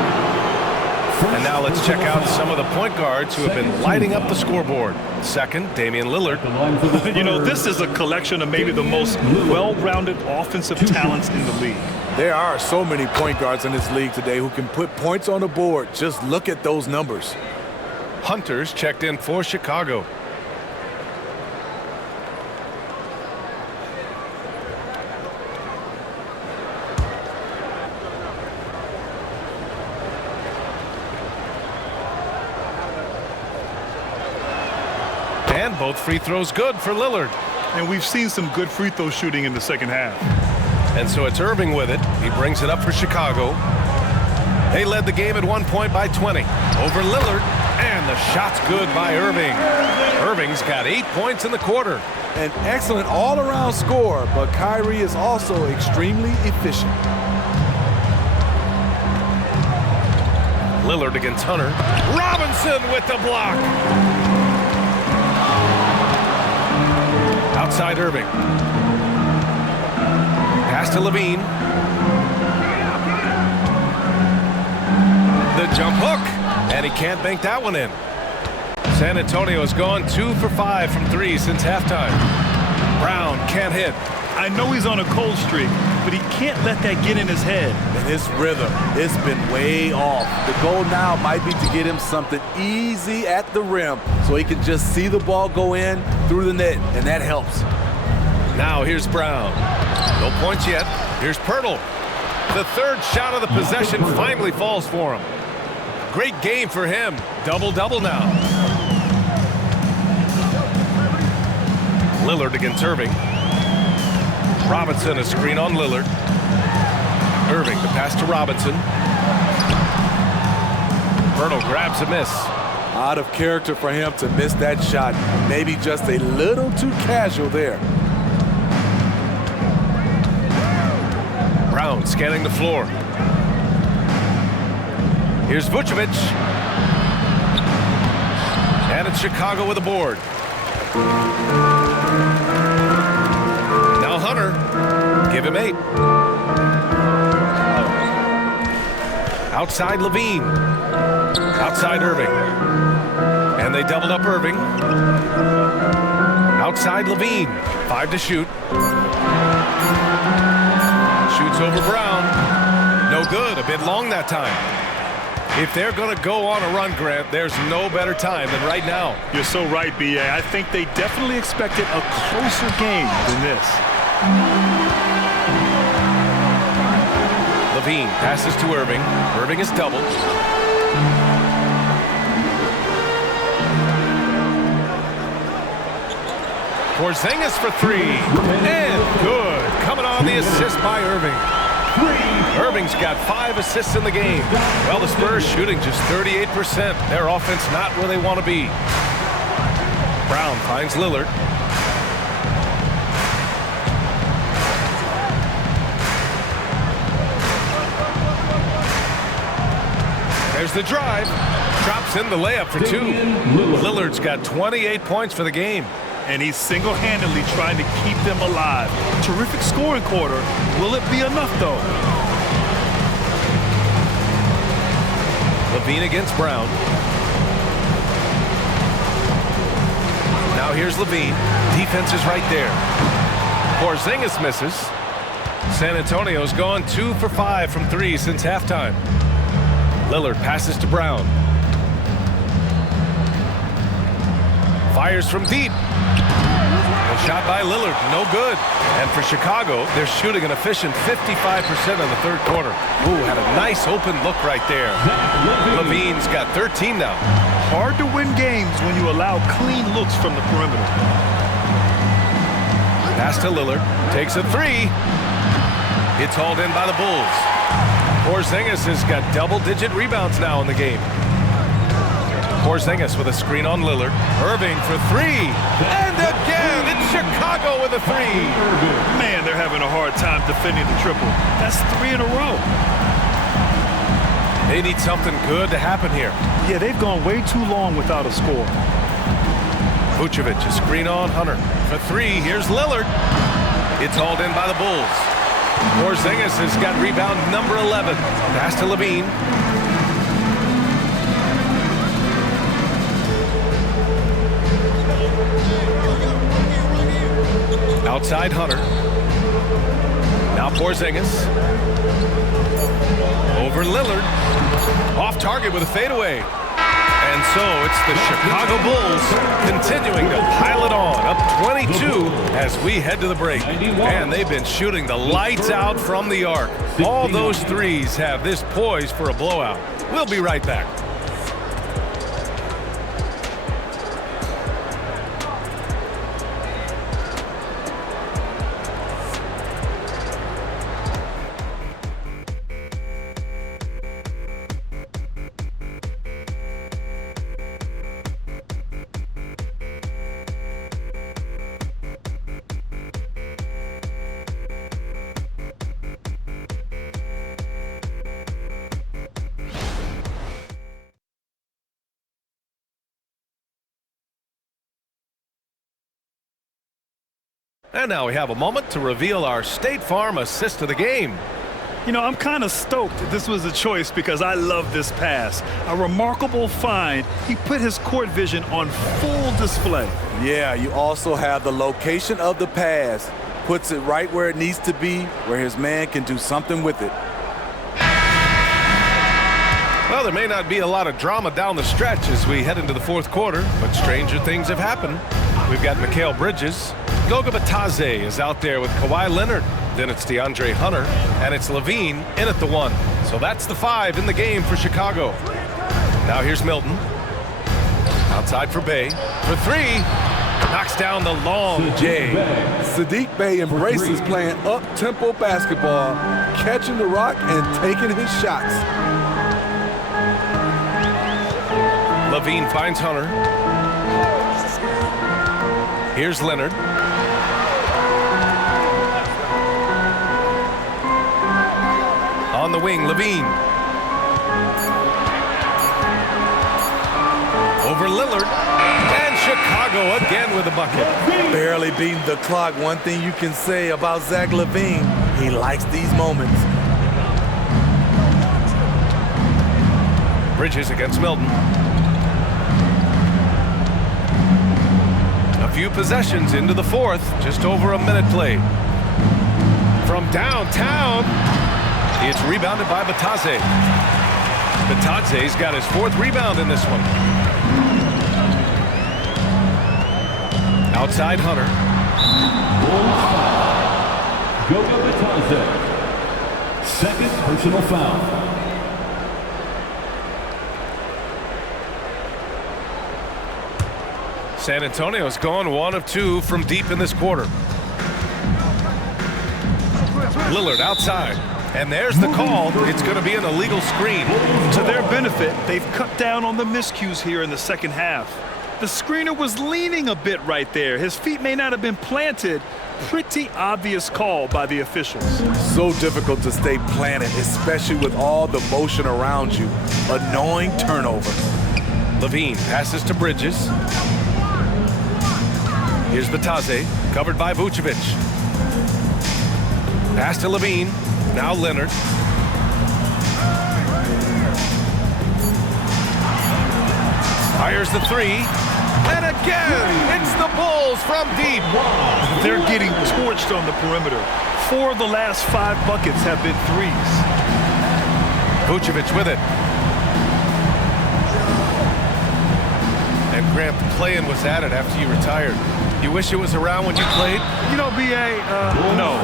And now let's check out some of the point guards who have been lighting up the scoreboard. Second, Damian Lillard. You know, this is a collection of maybe the most well-rounded offensive talents in the league. There are so many point guards in this league today who can put points on the board. Just look at those numbers. Hunter's checked in for Chicago. And both free throws good for Lillard. And we've seen some good free throw shooting in the second half. And so it's Irving with it. He brings it up for Chicago. They led the game at one point by 20 over Lillard. And the shot's good by Irving. Irving's got 8 points in the quarter. An excellent all-around score, but Kyrie is also extremely efficient. Lillard against Hunter. Robinson with the block. Outside Irving. Pass to Levine. The jump hook. And he can't bank that one in. San Antonio has gone 2 for 5 from 3 since halftime. Brown can't hit. I know he's on a cold streak, but he can't let that get in his head. And his rhythm, it's been way off. The goal now might be to get him something easy at the rim so he can just see the ball go in through the net, and that helps. Now here's Brown. No points yet. Here's Pirtle. The third shot of the possession finally falls for him. Great game for him. Double-double now. Lillard against Irving. Robinson a screen on Lillard. Irving the pass to Robinson. Pirtle grabs a miss. Out of character for him to miss that shot. Maybe just a little too casual there. Brown scanning the floor. Here's Vucevic. And it's Chicago with a board. Now Hunter. Give him 8. Outside Levine. Outside Irving. And they doubled up Irving. Outside Levine. 5 to shoot. Shoots over Brown. No good. A bit long that time. If they're going to go on a run, Grant, there's no better time than right now. You're so right, B.A. I think they definitely expected a closer game than this. Levine passes to Irving. Irving is doubled. Porzingis for 3. And good. Coming on the assist by Irving. Irving's got 5 assists in the game. Well, the Spurs shooting just 38%. Their offense not where they want to be. Brown finds Lillard. There's the drive. Drops in the layup for 2. Lillard's got 28 points for the game. And he's single-handedly trying to keep them alive. Terrific scoring quarter. Will it be enough, though? Levine against Brown. Now here's Levine. Defense is right there. Porzingis misses. San Antonio's gone 2 for 5 from 3 since halftime. Lillard passes to Brown. Fires from deep. A shot by Lillard, no good. And for Chicago, they're shooting an efficient 55% in the third quarter. Ooh, had a nice open look right there. Levine's got 13 now. Hard to win games when you allow clean looks from the perimeter. Pass to Lillard, takes a three. It's hauled in by the Bulls. Porzingis has got double-digit rebounds now in the game. Porzingis with a screen on Lillard. Irving for three. And again, it's Chicago with a three. Man, they're having a hard time defending the triple. That's 3 in a row. They need something good to happen here. Yeah, they've gone way too long without a score. Vucevic, a screen on Hunter. For three, here's Lillard. It's hauled in by the Bulls. Porzingis has got rebound number 11. Pass to Levine. Outside Hunter. Now Porzingis. Over Lillard. Off target with a fadeaway. And so it's the Chicago Bulls continuing to pile it on, up 22 as we head to the break. And they've been shooting the lights out from the arc. All those threes have this poised for a blowout. We'll be right back. And now we have a moment to reveal our State Farm assist of the game. You know, I'm kind of stoked that this was a choice because I love this pass. A remarkable find. He put his court vision on full display. Yeah, you also have the location of the pass. Puts it right where it needs to be, where his man can do something with it. Well, there may not be a lot of drama down the stretch as we head into the fourth quarter, but stranger things have happened. We've got Mikal Bridges. Goga Bitadze is out there with Kawhi Leonard. Then it's DeAndre Hunter, and it's Levine in at the 1. So that's the 5 in the game for Chicago. Now here's Milton. Outside for Bey. For 3. Knocks down the long J. Saddiq Bey embraces playing up-tempo basketball, catching the rock and taking his shots. Levine finds Hunter. Here's Leonard. On the wing, Levine. Over Lillard. And Chicago again with a bucket. Barely beating the clock. One thing you can say about Zach LaVine, he likes these moments. Bridges against Milton. A few possessions into the fourth. Just over a minute played. From downtown. It's rebounded by Bitadze. Bitadze's got his 4th rebound in this one. Outside Hunter. Goga Bitadze. Second personal foul. San Antonio's gone 1 of 2 from deep in this quarter. Lillard outside. And there's the call. It's going to be an illegal screen. To their benefit, they've cut down on the miscues here in the second half. The screener was leaning a bit right there. His feet may not have been planted. Pretty obvious call by the officials. So difficult to stay planted, especially with all the motion around you. Annoying turnover. Levine passes to Bridges. Here's Bitadze, covered by Vucevic. Pass to Levine. Now Leonard. Fires the 3. And again, it's the Bulls from deep. They're getting torched on the perimeter. 4 of the last 5 buckets have been threes. Vucevic with it. And Grant, the play-in was added after you retired. You wish it was around when you played? You know, B.A., no.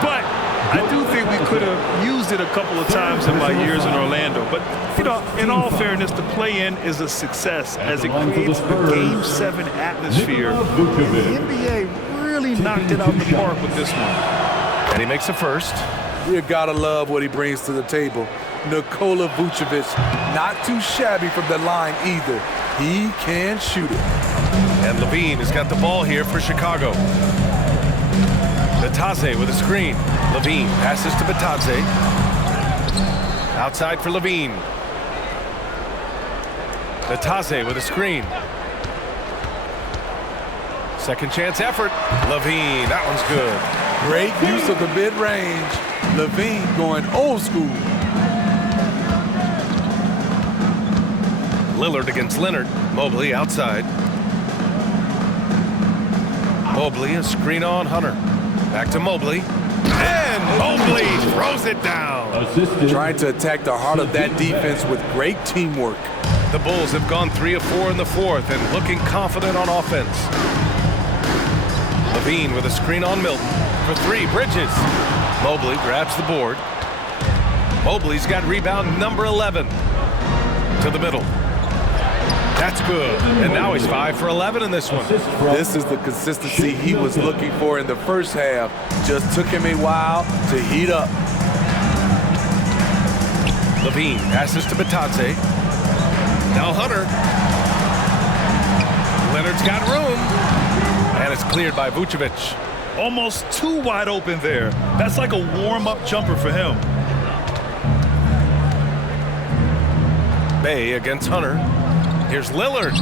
But I do think we could have used it a couple of times in my years in Orlando. But, you know, in all fairness, the play-in is a success as it creates a Game 7 atmosphere. The NBA really knocked it out of the park with this one. And he makes the first. You gotta love what he brings to the table. Nikola Vucevic, not too shabby from the line either. He can shoot it. And Levine has got the ball here for Chicago. Batadze with a screen. Levine passes to Batadze. Outside for Levine. Batadze with a screen. Second chance effort. Levine, that one's good. Great use of the mid-range. Levine going old school. Lillard against Leonard. Mobley outside. Mobley, a screen on Hunter. Back to Mobley. And Mobley throws it down. Trying to attack the heart of that defense with great teamwork. The Bulls have gone 3 of 4 in the fourth and looking confident on offense. Levine with a screen on Milton. For 3, Bridges. Mobley grabs the board. Mobley's got rebound number 11. To the middle. That's good. And now he's 5 for 11 in this one. This is the consistency he was looking for in the first half. Just took him a while to heat up. Levine passes to Batadze. Now Hunter. Leonard's got room. And it's cleared by Vucevic. Almost too wide open there. That's like a warm-up jumper for him. Bay against Hunter. Here's Lillard.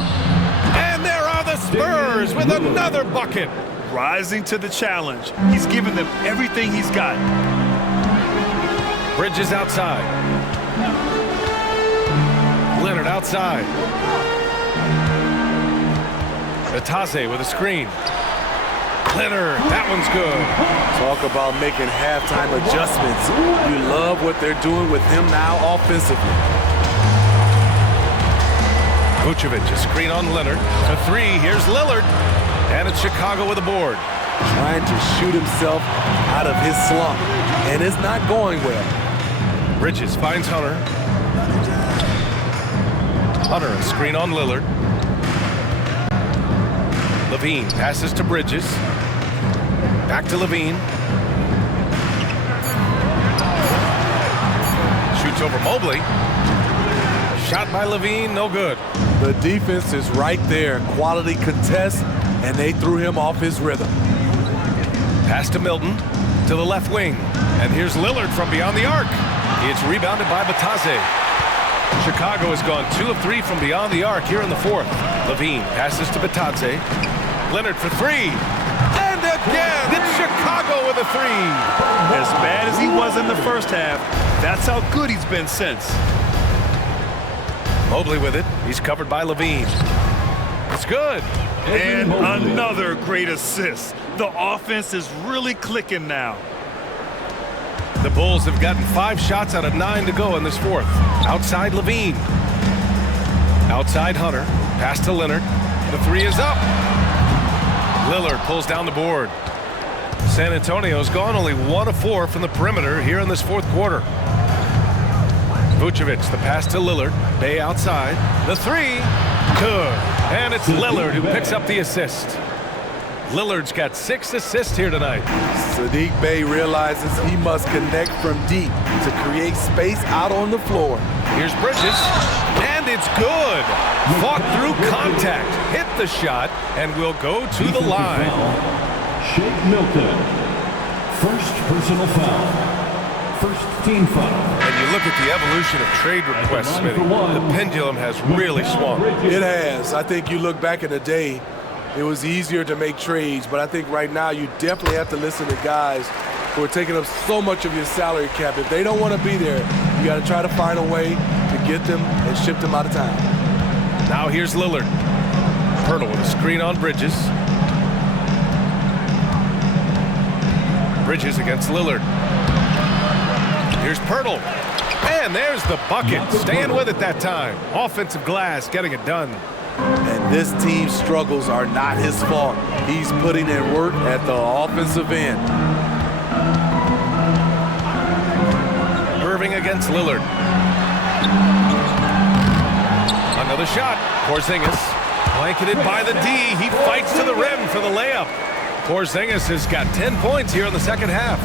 And there are the Spurs with another bucket. Rising to the challenge. He's given them everything he's got. Bridges outside. Leonard outside. Batadze with a screen. Leonard, that one's good. Talk about making halftime adjustments. You love what they're doing with him now offensively. Vucevic, a screen on Leonard. For 3, here's Lillard. And it's Chicago with a board. Trying to shoot himself out of his slump. And it's not going well. Bridges finds Hunter. Hunter, a screen on Lillard. Levine passes to Bridges. Back to Levine. Shoots over Mobley. Shot by Levine, no good. The defense is right there. Quality contest, and they threw him off his rhythm. Pass to Milton, to the left wing. And here's Lillard from beyond the arc. It's rebounded by Batadze. Chicago has gone 2 of 3 from beyond the arc here in the fourth. Levine passes to Batadze. Leonard for 3. And again, it's Chicago with a 3. As bad as he was in the first half, that's how good he's been since. Mobley with it. He's covered by Levine. It's good. And another great assist. The offense is really clicking now. The Bulls have gotten 5 shots out of 9 to go in this fourth. Outside Levine. Outside Hunter. Pass to Leonard. The 3 is up. Lillard pulls down the board. San Antonio's gone only 1 of 4 from the perimeter here in this fourth quarter. Vucevic, the pass to Lillard. Bay outside. The 3. Good. And it's Lillard who picks up the assist. Lillard's got 6 assists here tonight. Saddiq Bey realizes he must connect from deep to create space out on the floor. Here's Bridges. And it's good. Fought through contact. Hit the shot and will go to the line. Shake Milton. First personal foul. First team foul. And you look at the evolution of trade requests, Smitty. The pendulum has really swung. It has. I think you look back in the day, it was easier to make trades, but I think right now you definitely have to listen to guys who are taking up so much of your salary cap. If they don't want to be there, you got to try to find a way to get them and ship them out of town. Now here's Lillard. Pirtle with a screen on Bridges. Bridges against Lillard. Here's Pirtle. And there's the bucket. Staying with it that time. Offensive glass getting it done. And this team's struggles are not his fault. He's putting in work at the offensive end. Irving against Lillard. Another shot. Porzingis blanketed by the D. He fights to the rim for the layup. Porzingis has got 10 points here in the second half.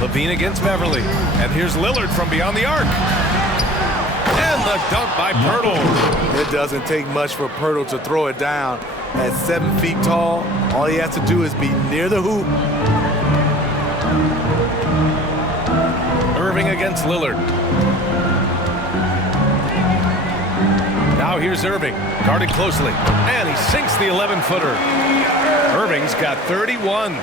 Levine against Beverly. And here's Lillard from beyond the arc. And the dunk by Pirtle. It doesn't take much for Pirtle to throw it down. At 7 feet tall, all he has to do is be near the hoop. Irving against Lillard. Now here's Irving, guarded closely, and he sinks the 11-footer. Irving's got 31.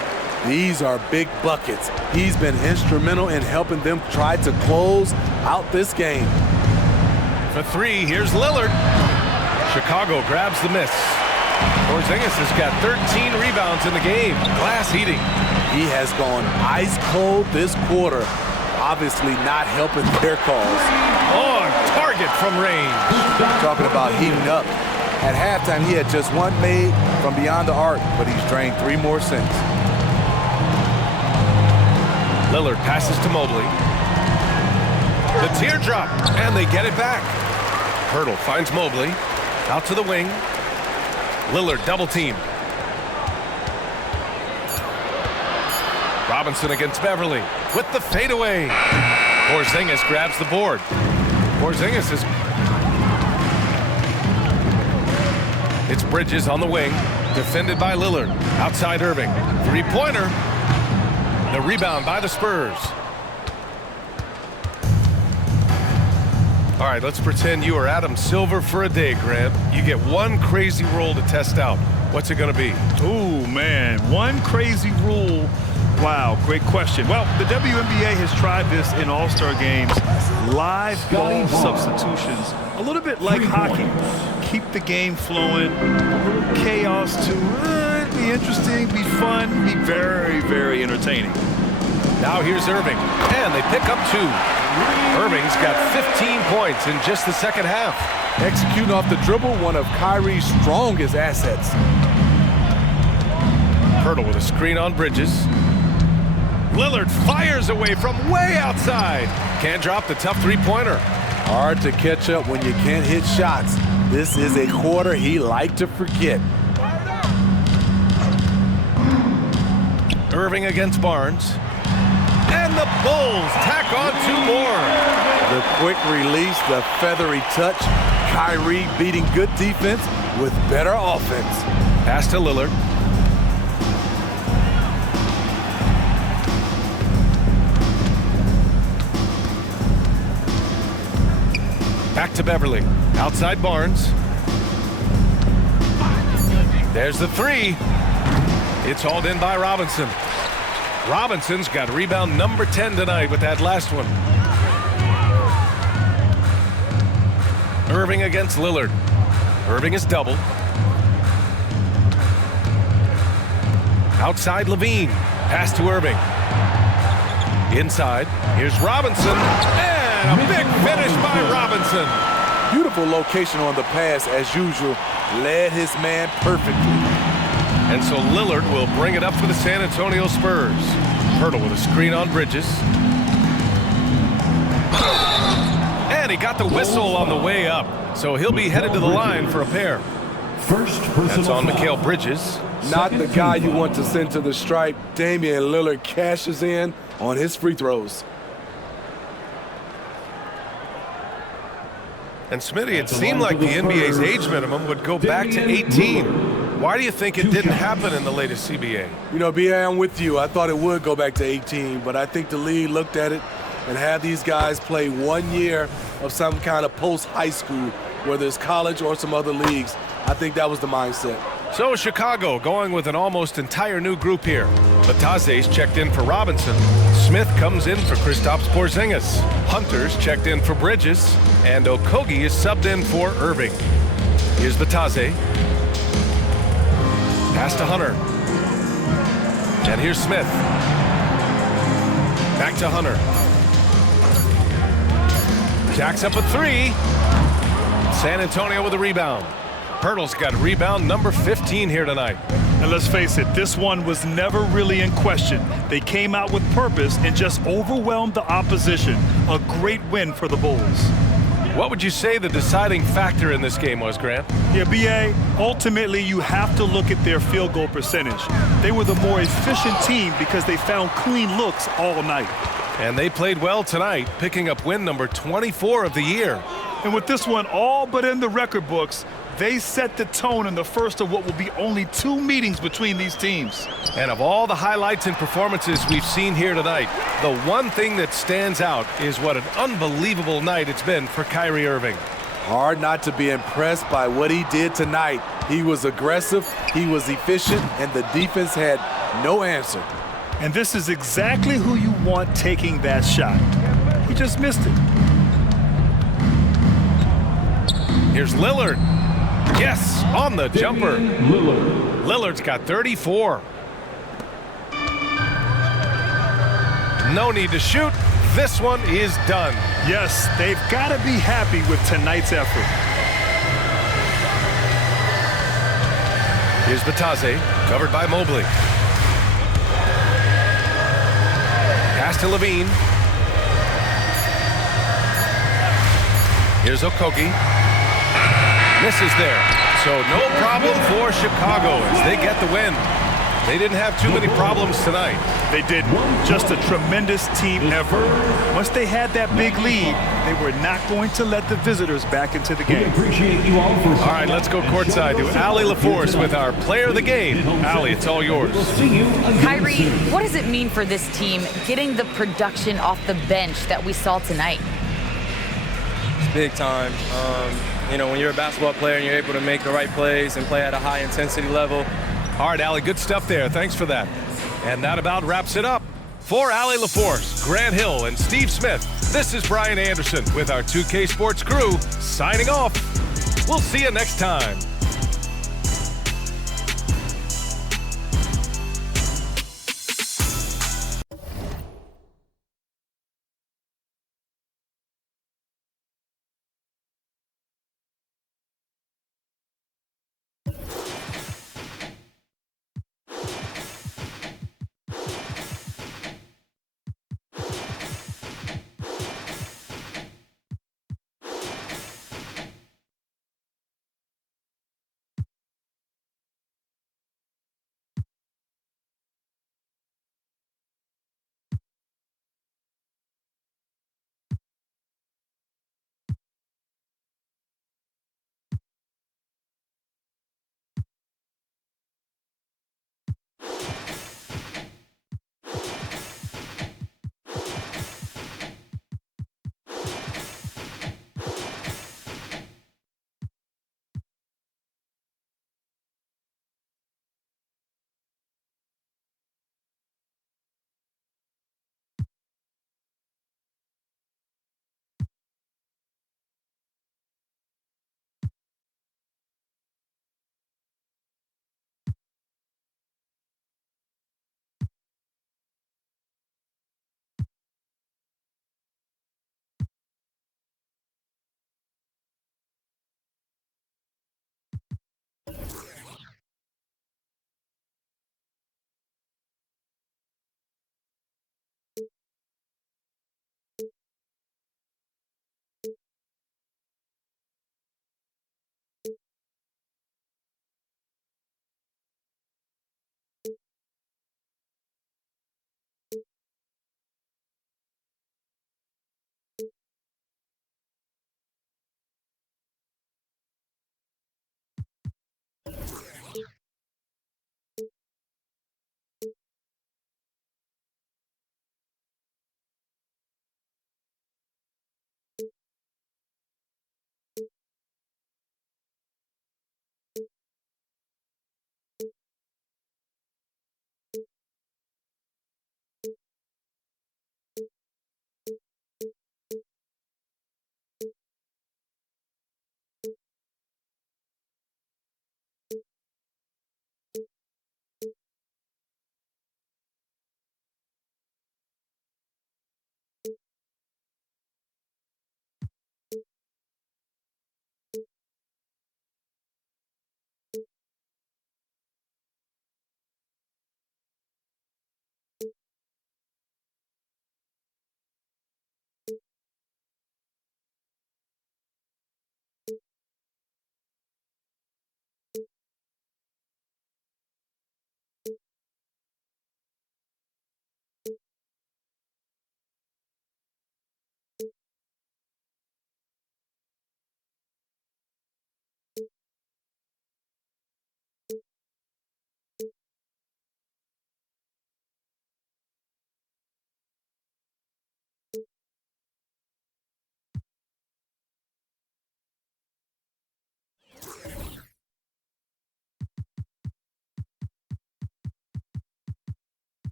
These are big buckets. He's been instrumental in helping them try to close out this game. For three, here's Lillard. Chicago grabs the miss. Porzingis has got 13 rebounds in the game. Glass heating. He has gone ice cold this quarter. Obviously not helping their cause. On target from range. Talking about heating up. At halftime, he had just one made from beyond the arc, but he's drained 3 more since. Lillard passes to Mobley. The teardrop, and they get it back. Pirtle finds Mobley. Out to the wing. Lillard double team. Robinson against Beverly with the fadeaway. Porzingis grabs the board. Porzingis is... It's Bridges on the wing, defended by Lillard. Outside Irving. Three-pointer. The rebound by the Spurs. All right, let's pretend you are Adam Silver for a day, Grant. You get one crazy rule to test out. What's it going to be? Ooh, man, one crazy rule. Wow, great question. Well, the WNBA has tried this in all-star games. Live ball substitutions. A little bit like hockey. Keep the game flowing. A little chaos to be interesting, be fun, be very, very entertaining. Now here's Irving, and they pick up 2. Irving's got 15 points in just the second half. Executing off the dribble, one of Kyrie's strongest assets. Pirtle with a screen on Bridges. Lillard fires away from way outside. Can't drop the tough three-pointer. Hard to catch up when you can't hit shots. This is a quarter he liked to forget. Irving against Barnes. And the Bulls tack on 2 more. The quick release, the feathery touch. Kyrie beating good defense with better offense. Pass to Lillard. Back to Beverly. Outside Barnes. There's the 3. It's hauled in by Robinson. Robinson's got rebound number 10 tonight with that last one. Irving against Lillard. Irving is doubled. Outside Levine. Pass to Irving. Inside. Here's Robinson. And a big finish by Robinson. Beautiful location on the pass as usual. Led his man perfectly. And so Lillard will bring it up for the San Antonio Spurs. Pirtle with a screen on Bridges. And he got the whistle on the way up. So he'll be headed to the line for a pair. That's on Mikal Bridges. Not the guy you want to send to the stripe. Damian Lillard cashes in on his free throws. And Smitty, it seemed like the NBA's age minimum would go back to 18. Why do you think it didn't happen in the latest CBA? You know, B.A., I'm with you. I thought it would go back to 18, but I think the league looked at it and had these guys play 1 year of some kind of post-high school, whether it's college or some other leagues. I think that was the mindset. So Chicago going with an almost entire new group here. Bataze's checked in for Robinson. Smith comes in for Kristaps Porzingis. Hunter's checked in for Bridges. And Okogie is subbed in for Irving. Here's Bataze. Pass to Hunter. And here's Smith. Back to Hunter. Jacks up a three. San Antonio with a rebound. Pirtle's got rebound number 15 here tonight. And let's face it, this one was never really in question. They came out with purpose and just overwhelmed the opposition. A great win for the Bulls. What would you say the deciding factor in this game was, Grant? Yeah, B.A., ultimately you have to look at their field goal percentage. They were the more efficient team because they found clean looks all night. And they played well tonight, picking up win number 24 of the year. And with this one all but in the record books, they set the tone in the first of what will be only 2 meetings between these teams. And of all the highlights and performances we've seen here tonight, the one thing that stands out is what an unbelievable night it's been for Kyrie Irving. Hard not to be impressed by what he did tonight. He was aggressive, he was efficient, and the defense had no answer. And this is exactly who you want taking that shot. He just missed it. Here's Lillard. Yes, on the jumper. Lillard's got 34. No need to shoot. This one is done. Yes, they've got to be happy with tonight's effort. Here's Batase, covered by Mobley. Pass to Levine. Here's Okogie. Misses there. So no problem for Chicago as they get the win. They didn't have too many problems tonight. They did. Just a tremendous team effort. Once they had that big lead, they were not going to let the visitors back into the game. All right, let's go courtside to Allie LaForce with our player of the game. Allie, it's all yours. Kyrie, what does it mean for this team getting the production off the bench that we saw tonight? It's big time. You know, when you're a basketball player and you're able to make the right plays and play at a high intensity level. All right, Allie, good stuff there. Thanks for that. And that about wraps it up. For Allie LaForce, Grant Hill, and Steve Smith, this is Brian Anderson with our 2K Sports crew signing off. We'll see you next time.